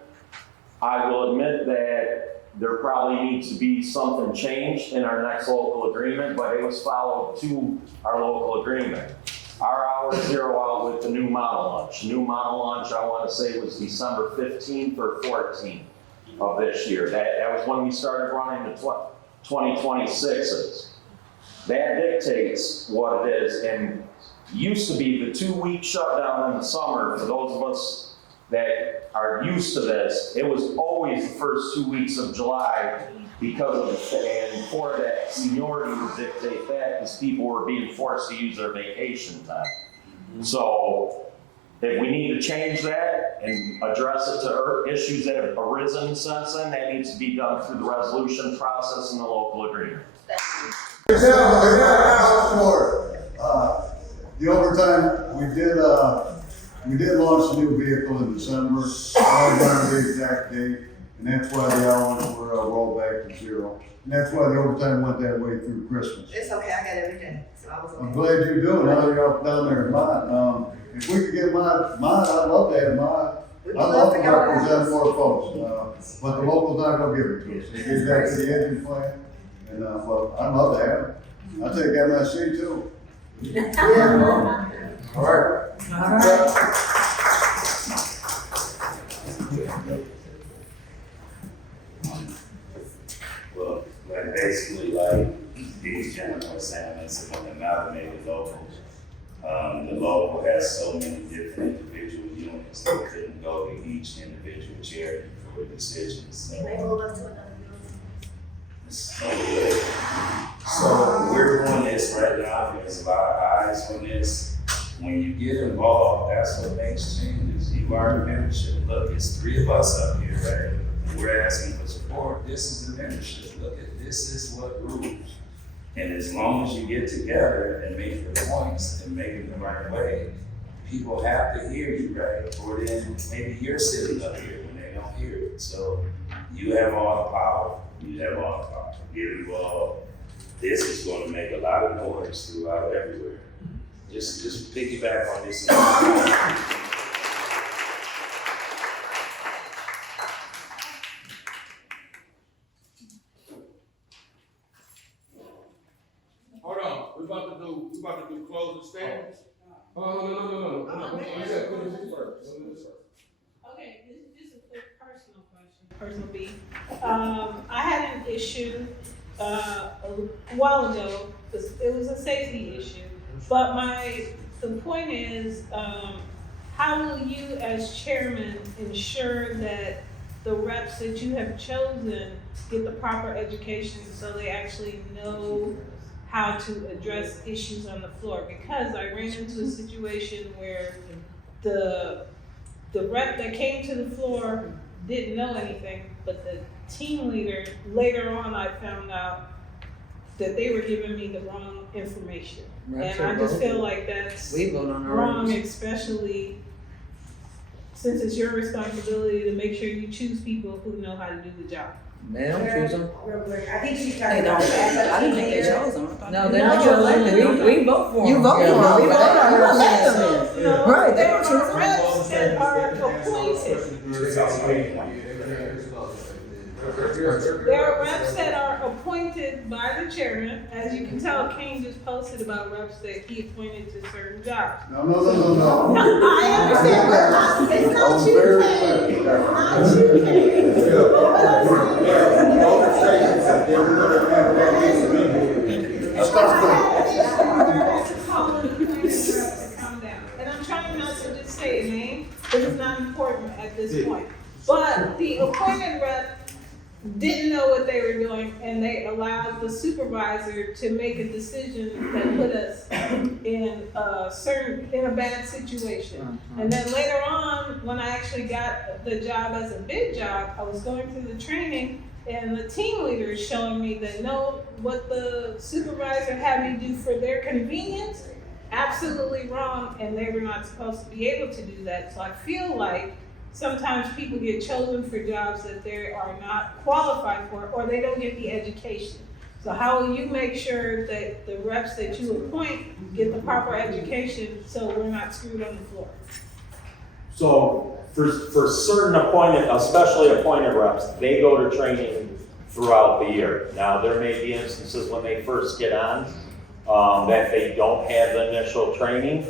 I will admit that there probably needs to be something changed in our next local agreement, but it was followed to our local agreement. Our hours zero out with the new model lunch. New model lunch, I want to say, was December 15th or 14th of this year. That was when we started running the 2026s. That dictates what it is, and used to be the 2-week shutdown in the summer. For those of us that are used to this, it was always the first 2 weeks of July because of and for that seniority would dictate that because people were being forced to use their vacation time. So if we need to change that and address it to issues that have arisen since then, that needs to be done through the resolution process and the local agreement. The overtime, we did launch a new vehicle in December. I don't remember the exact date, and that's why the hours were rolled back to zero. And that's why the overtime went that way through Christmas. It's okay, I got everything, so I was okay. I'm glad you're doing it. Now you're up down there in mine. If we could get mine, I'd love to have mine. We I'd would love to to go represent to more folks, but the locals not gonna give it to us. They gave that to the engine plant, and, but I'd love to have it. I take MSC too. Yeah. All right. Well, like basically like these gentlemen were saying, it's an amalgamated local. The local has so many different individual units that couldn't go to each individual charity for decisions. So, They move us to another building. so we're doing this right now. There's a lot of eyes on this. When you get involved, that's what makes changes. You are the membership. Look, it's 3 of us up here, right? And we're asking for support. This is the membership. Look at this is what rules. And as long as you get together and make your points and make it the right way, people have to hear you, right? Or then maybe you're sitting up here when they don't hear it. So you have all the power. You have all the power. Get involved. This is going to make a lot of noise throughout everywhere. Just piggyback on this. Hold on, we about to do closing statements. No. Okay, this is just a quick personal question. Personal B. I had an issue a while ago. It was a safety issue. But the point is, how will you as chairman ensure that the reps that you have chosen get the proper education so they actually know how to address issues on the floor? Because I ran into a situation where the rep that came to the floor didn't know anything, but the team leader, later on I found out that they were giving me the wrong information. And I just feel like that's wrong, especially since it's your responsibility to make sure you choose people who know how to do the job. Ma'am, choose them. Real quick, I think she's They trying to. don't. I didn't think they chose them. No, they're not elected. We vote for them. You vote for them. We vote on them. Elect them. No, Right, they there don't choose are reps that are appointed. There are reps that are appointed by the chairman. As you can tell, Kane just posted about reps that he appointed to certain jobs. No. I understand, but it's not you, Kane. Not you, Kane. Calm down. And I'm trying chosen not to just say a name, because it's not important at this point. But the appointed rep didn't know what they were doing, and they allowed the supervisor to make a decision that put us in a bad situation. And then later on, when I actually got the job as a big job, I was going through the training, and the team leader is showing me that no, what the supervisor had me do for their convenience, absolutely wrong, and they were not supposed to be able to do that. So I feel like sometimes people get chosen for jobs that they are not qualified for, or they don't get the education. So how will you make sure that the reps that you appoint get the proper education so we're not screwed on the floor? So for certain appointed, especially appointed reps, they go to training throughout the year. Now, there may be instances when they first get on that they don't have the initial training,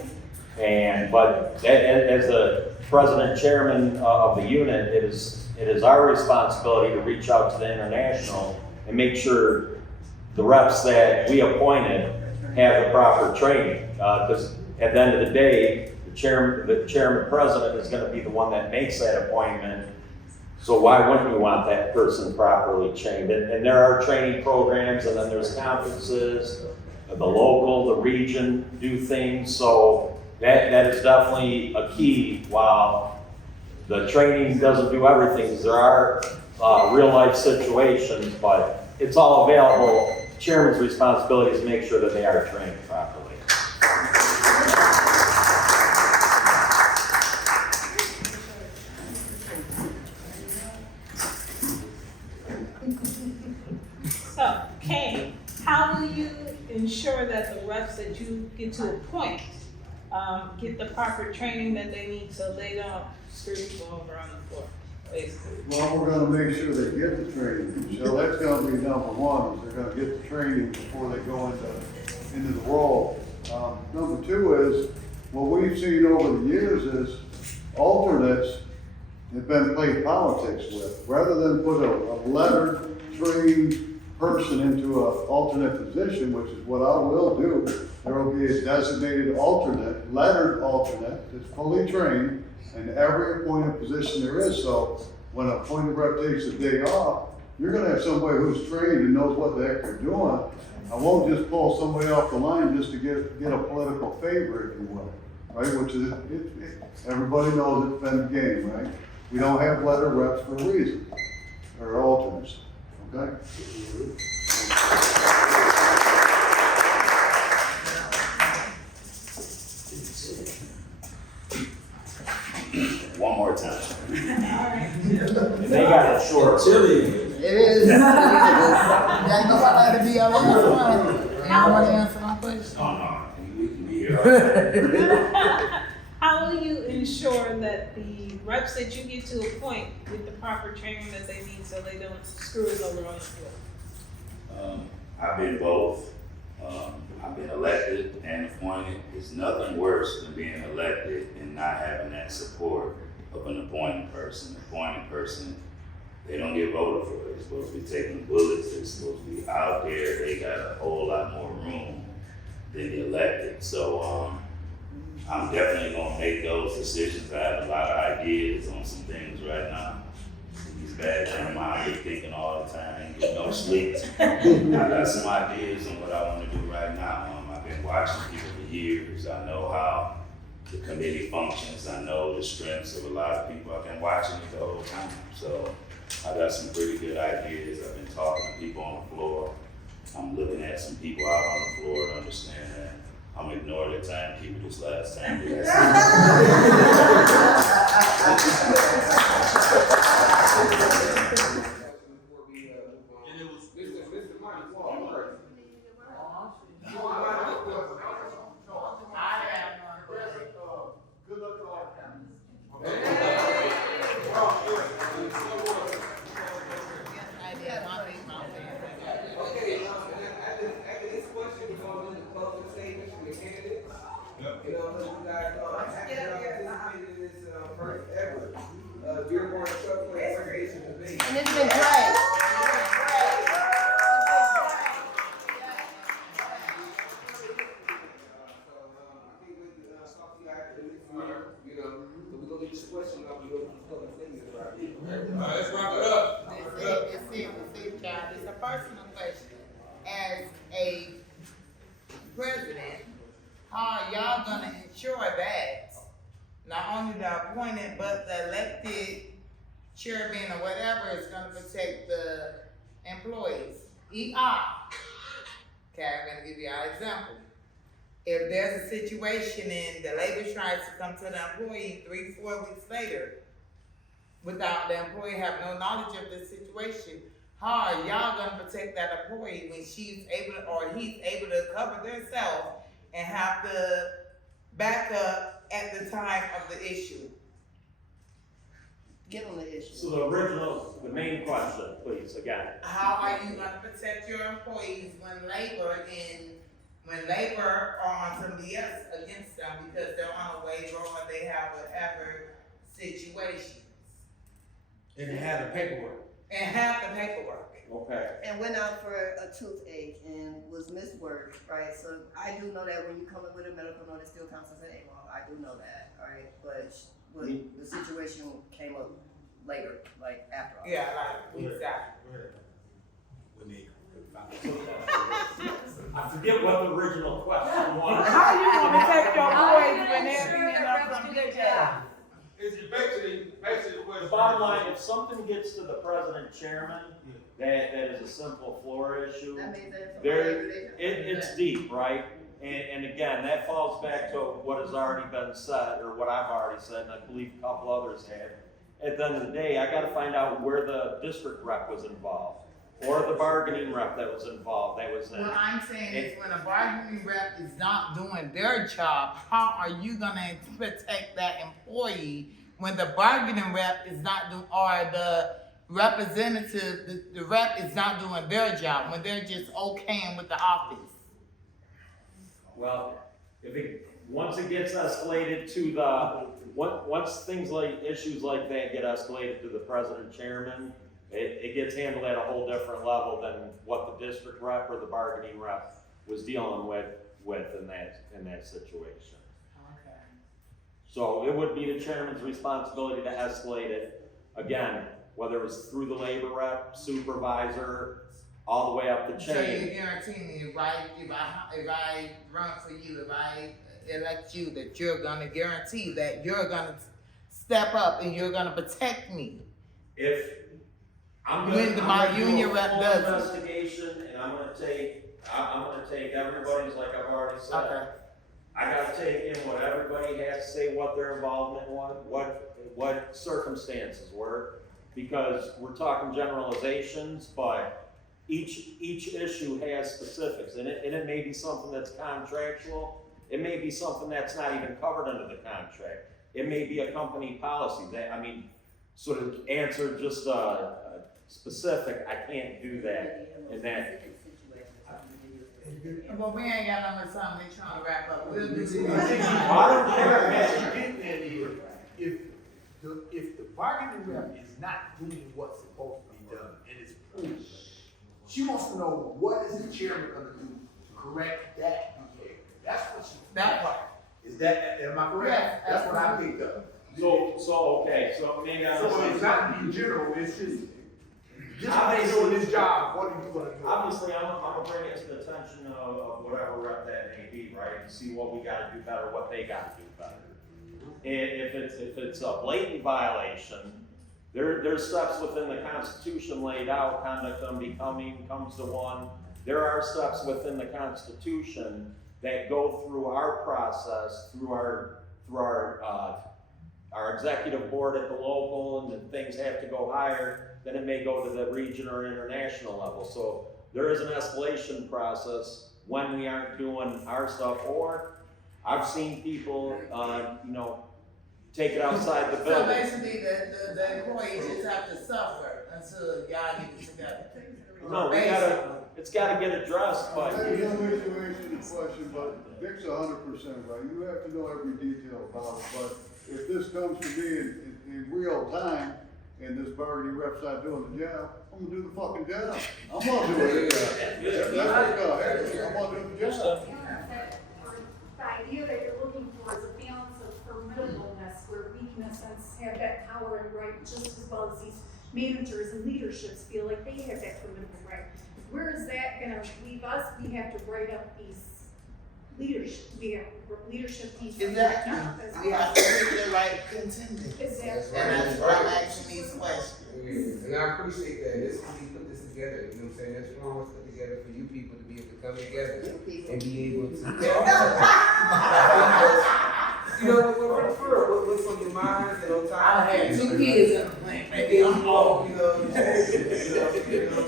but as the president chairman of the unit, it is our responsibility to reach out to the international and make sure the reps that we appointed have the proper training. Because at the end of the day, the chairman president is going to be the one that makes that appointment. So why wouldn't we want that person properly trained? And there are training programs, and then there's conferences, the local, the region do things. So that is definitely a key. While the training doesn't do everything, because there are real life situations, but it's all available. Chairman's responsibility is to make sure that they are trained properly. So, Kane, how will you ensure that the reps that you get to appoint get the proper training that they need so they don't screw people over on the floor, basically? Well, we're gonna make sure they get the training. So that's gonna be number one, is they're gonna get the training before they go into the role. Number two is, what we've seen over the years is alternates have been played politics with. Rather than put a lettered, trained person into an alternate position, which is what I will do, there will be a designated alternate, lettered alternate, that's fully trained in every appointed position there is. So when an appointed rep takes a day off, you're gonna have somebody who's trained and knows what the heck they're doing. I won't just pull somebody off the line just to get a political favor, if you will, right? Which is, everybody knows it's been the game, right? We don't have letter reps for a reason, or alternates, okay? One more time. They got it short. It is. Y'all know I like to be all over the line. Y'all want to answer my question? Oh, no, we here. How will you ensure that the reps that you get to appoint get the proper training that they need so they don't screw us over on the floor? I've been both. I've been elected and appointed. It's nothing worse than being elected and not having that support of an appointed person. Appointed person, they don't get voted for. They're supposed to be taking bullets. They're supposed to be out there. They got a whole lot more room than the elected. So I'm definitely gonna make those decisions. I have a lot of ideas on some things right now. These bad in my mind, be thinking all the time, ain't getting no sleep. I got some ideas on what I want to do right now. I've been watching people for years. I know how the committee functions. I know the strengths of a lot of people. I've been watching it the whole time. So I got some pretty good ideas. I've been talking to people on the floor. I'm looking at some people out on the floor to understand that I'm ignoring the timekeeper this last time. question gonna be open for the fingers right here. Let's wrap it up. It's it, child. It's a personal question. As a president, how are y'all gonna ensure that not only the appointed, but the elected chairman or whatever is gonna protect the employees? Okay, I'm gonna give you an example. If there's a situation and the labor tries to come to the employee 3-4 weeks later, without the employee have no knowledge of the situation, how are y'all gonna protect that employee when she's able to, or he's able to cover themselves and have the backup at the time of the issue? Get on the issue. So the main question, please, again. How are you gonna protect your employees when labor are on somebody else against them because they're on a waiver or they have whatever situations? And have the paperwork. And have the paperwork. Okay. And went out for a toothache and was misworked, right? So I do know that when you come up with a medical note, it still counts as an AWOL. I do know that, right? But the situation came up later, like after all. Yeah, like, exactly. I forget what the original question was. How you gonna protect your employees when they're being up from their job? It's basically the question. The bottom line, if something gets to the president chairman, that is a simple floor issue. That means that It's deep, right? And again, that falls back to what has already been said, or what I've already said, and I believe a couple others have. At the end of the day, I gotta find out where the district rep was involved, or the bargaining rep that was involved, What I'm saying is when a bargaining rep is not doing their job, how are you gonna protect that employee when the bargaining rep is not doing, or the representative, the rep is not doing their job, when they're just okaying with the office? Well, once it gets escalated to once things like, issues like that get escalated to the president chairman, it gets handled at a whole different level than what the district rep or the bargaining rep was dealing with in that situation. Okay. So it would be the chairman's responsibility to escalate it, again, whether it was through the labor rep, supervisor, all the way up the So chain. you guarantee me if I run for you, if I elect you, that you're gonna guarantee that you're gonna step up and you're gonna protect me? If I'm When gonna my do union a rep full does it. investigation, and I'm gonna take everybody's, like I've already said. Okay. I gotta take in what everybody has to say, what their involvement was, what circumstances were, because we're talking generalizations, but each issue has specifics, and it may be something that's contractual, it may be something that's not even covered under the contract, it may be a company policy, sort of answer just specific, I can't do that, and that. But we ain't got no more time, they trying to wrap up. We'll do this. I don't care, man. If the bargaining rep is not doing what's supposed to be done and it's proven, she wants to know what is the chairman gonna do to correct that behavior. That's what she. That part. Is that, am I correct? Yes, That's what I picked up. So maybe I'm. So it's not in general, it's just doing this job, what are you gonna do? Obviously, I'm gonna bring it to the attention of whatever rep that may be, right, and see what we gotta do better, what they gotta do better. And if it's a blatant violation, there's steps within the Constitution laid out, conduct unbecoming comes to one. There are steps within the Constitution that go through our process, through our executive board at the local, and then things have to go higher, then it may go to the region or international level. So there is an escalation process when we aren't doing our stuff, or I've seen people, take it outside the So building. basically, the employees just have to suffer until y'all get it together. No, it's gotta get addressed, but. Let me answer the question, but Vic's 100% right. You have to know every detail about it, but if this comes to me in real time, and this bargaining rep's not doing the job, I'm gonna do the fucking job. I'm gonna do it. That's what's gonna happen. I'm gonna do the job. The idea that you're looking for is a balance of formidableness where we in a sense, have that power and right just as well as these managers and leaderships feel like they have that formidable right. Where is that gonna leave us? We have to write up these leadership pieces. Exactly. We have to make the right contending. Exactly. And that's why I'm asking these questions. Yeah, and I appreciate that. This is we put this together. You know what I'm saying? That's what I was put together for you people to be able to come together and be able to. You know what's on your minds and on top. I had 2 kids in the plant, maybe I'm old. You know, on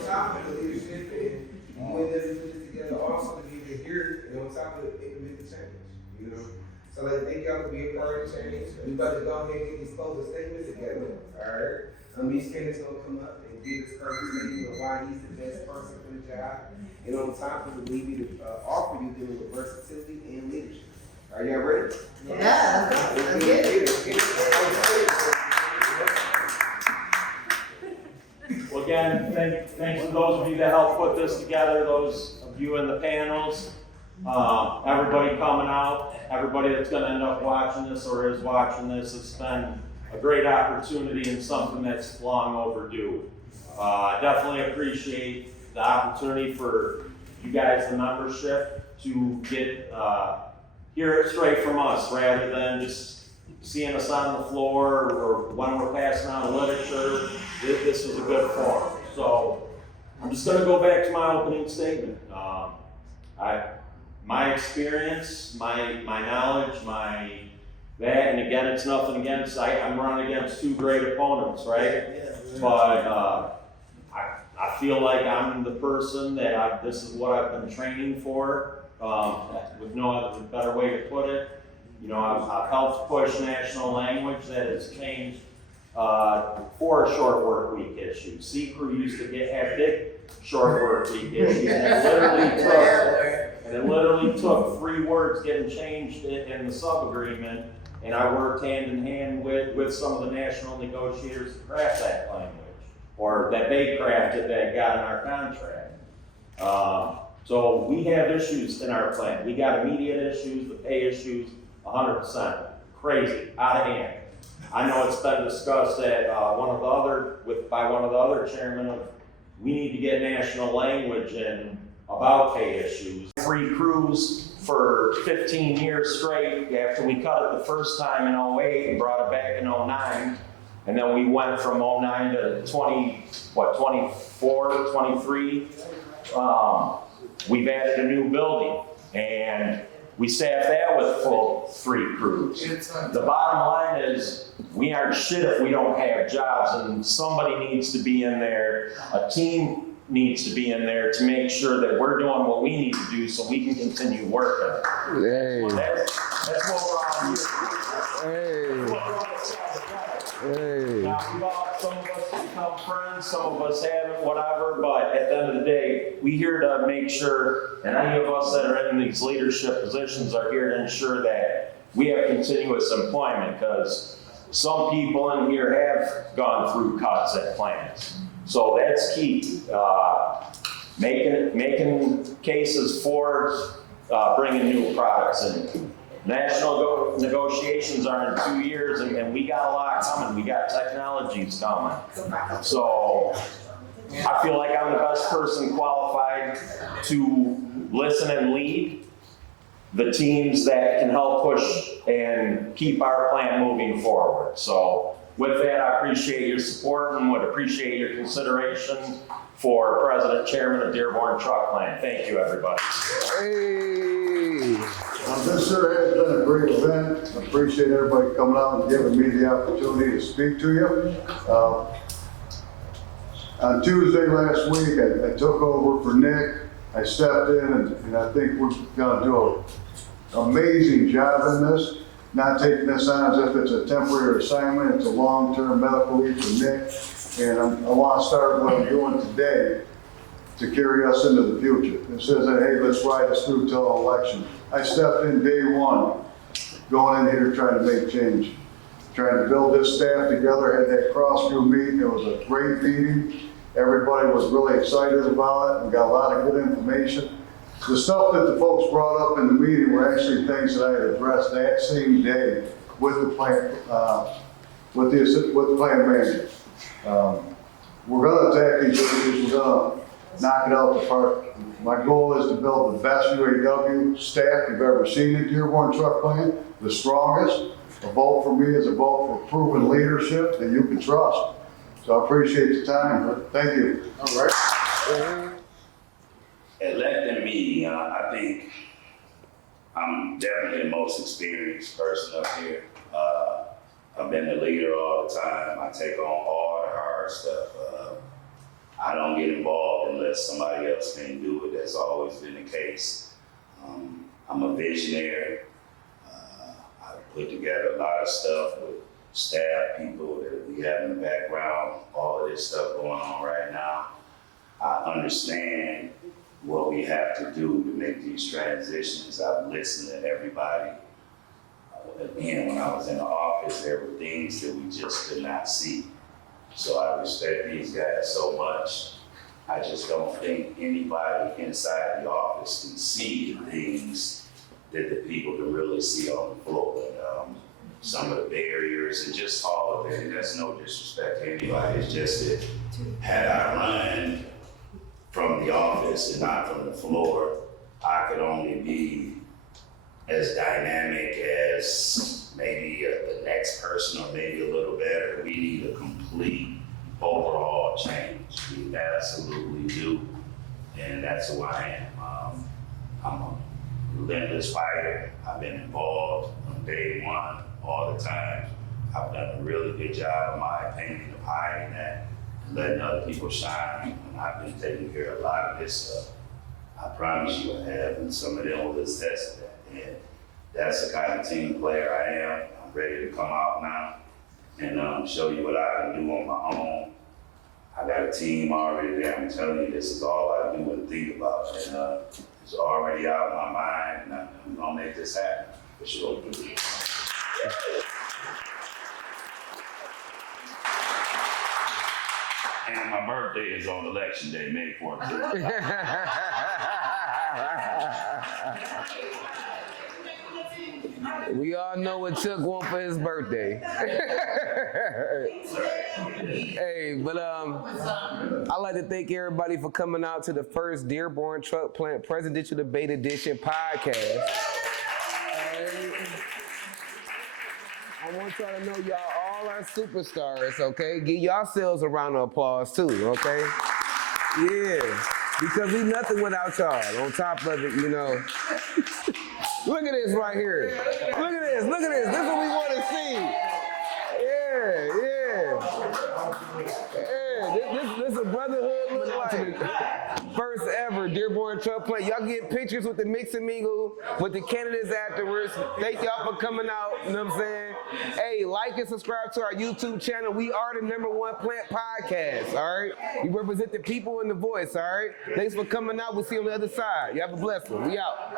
top of the leadership and when this put this together, also to be able to hear and on top of it, implement the change. You know, so like thank y'all for being part of the change. We about to go ahead and get these closing statements together. All right. Each Kennedy's gonna come up and give his purpose statement of why he's the best person for the job. And on top of it, we need to offer you dealing with versatility and leadership. Are y'all ready? Yeah, let's get it. Well, again, thanks to those of you that helped put this together, those of you in the panels, everybody coming out, everybody that's gonna end up watching this or is watching this. It's been a great opportunity and something that's long overdue. Definitely appreciate the opportunity for you guys, the membership, to get hear it straight from us rather than just seeing us on the floor or when we're passing on literature. This was a good forum. So I'm just going to go back to my opening statement. My experience, my knowledge, that, and again, it's nothing against, I'm running against 2 great opponents, right? But I feel like I'm the person that this is what I've been training for, with no other better way to put it. You know, I've helped push national language that has changed for short work week issues. C-Crew used to have big short work week issues, and it literally took 3 words getting changed in the sub-agreement. And I worked hand in hand with some of the national negotiators to craft that language, or that they crafted that got in our contract. So we have issues in our plan. We got immediate issues, the pay issues, 100%. Crazy, out of hand. I know it's been discussed at by one of the other chairmen of, we need to get national language in about pay issues. Free crews for 15 years straight after we cut it the first time in 08 and brought it back in 09. And then we went from 09 to 24, 23. We've added a new building and we staff that with full 3 crews. The bottom line is we aren't shit if we don't have jobs, and somebody needs to be in there, a team needs to be in there to make sure that we're doing what we need to do so we can continue working. Hey. That's what we're on here. Hey. Now, some of us become friends, some of us haven't, whatever, but at the end of the day, we're here to make sure, and any of us that are in these leadership positions are here to ensure that we have continuous employment, because some people in here have gone through cuts at plants. So that's key. Making cases for bringing new products in. National negotiations are in 2 years, and we got a lot coming. We got technologies coming. So I feel like I'm the best person qualified to listen and lead the teams that can help push and keep our plan moving forward. So with that, I appreciate your support and would appreciate your consideration for President Chairman of Dearborn Truck Plant. Thank you, everybody. Hey. This sure has been a great event. I appreciate everybody coming out and giving me the opportunity to speak to you. On Tuesday last week, I took over for Nick. I stepped in and I think we're gonna do an amazing job in this. Not taking this on as if it's a temporary assignment, it's a long-term medical leave for Nick. And I want to start what I'm doing today to carry us into the future. It says that, hey, let's ride us through till election. I stepped in day one, going in here trying to make change, trying to build this staff together, had that cross-view meeting. It was a great meeting. Everybody was really excited about it. We got a lot of good information. The stuff that the folks brought up in the meeting were actually things that I had addressed that same day with the plant with the plant manager. We're gonna attack these issues, we're gonna knock it out the park. My goal is to build the best UAW staff you've ever seen at Dearborn Truck Plant, the strongest. A vote for me is a vote for proven leadership that you can trust. So I appreciate your time. Thank you. All right. Electing me, I think I'm definitely the most experienced person up here. I've been the leader all the time. I take on all the hard stuff. I don't get involved unless somebody else can do it. That's always been the case. I'm a visionary. I put together a lot of stuff with staff, people that we have in the background, all of this stuff going on right now. I understand what we have to do to make these transitions. I've listened to everybody. Again, when I was in the office, there were things that we just could not see. So I respect these guys so much. I just don't think anybody inside the office can see the things that the people can really see on the floor. And, some of the barriers and just all of it. And that's no disrespect to anybody. It's just that had I run from the office and not from the floor, I could only be as dynamic as maybe the next person or maybe a little better. We need a complete overall change. We absolutely do. And that's who I am. I'm a relentless fighter. I've been involved from day one, all the time. I've done a really good job, in my opinion, of hiding that and letting other people shine. And I've been taking care of a lot of this stuff. I promise you I have, and some of them will attest to that. And that's the kind of team player I am. I'm ready to come out now and show you what I can do on my own. I got a team already there. I'm telling you, this is all I do and think about. And it's already out of my mind, and I'm gonna make this happen, for sure. And my birthday is on election day, May 14th. We all know what Chuck wants for his birthday. Hey, but I'd like to thank everybody for coming out to the first Dearborn Truck Plant Presidential Debate Edition podcast. I want y'all to know y'all all are superstars, okay? Give yourselves a round of applause too, okay? Yeah, because we nothing without y'all. On top of it, you know. Look at this right here. Look at this, look at this. This is what we want to see. Yeah. This is a brotherhood look like. First ever Dearborn Truck Plant. Y'all get pictures with the mix and mingle with the candidates afterwards. Thank y'all for coming out, you know what I'm saying? Hey, like and subscribe to our YouTube channel. We are the #1 plant podcast, all right? We represent the people and the voice, all right? Thanks for coming out. We'll see you on the other side. You have a blessed one. We out.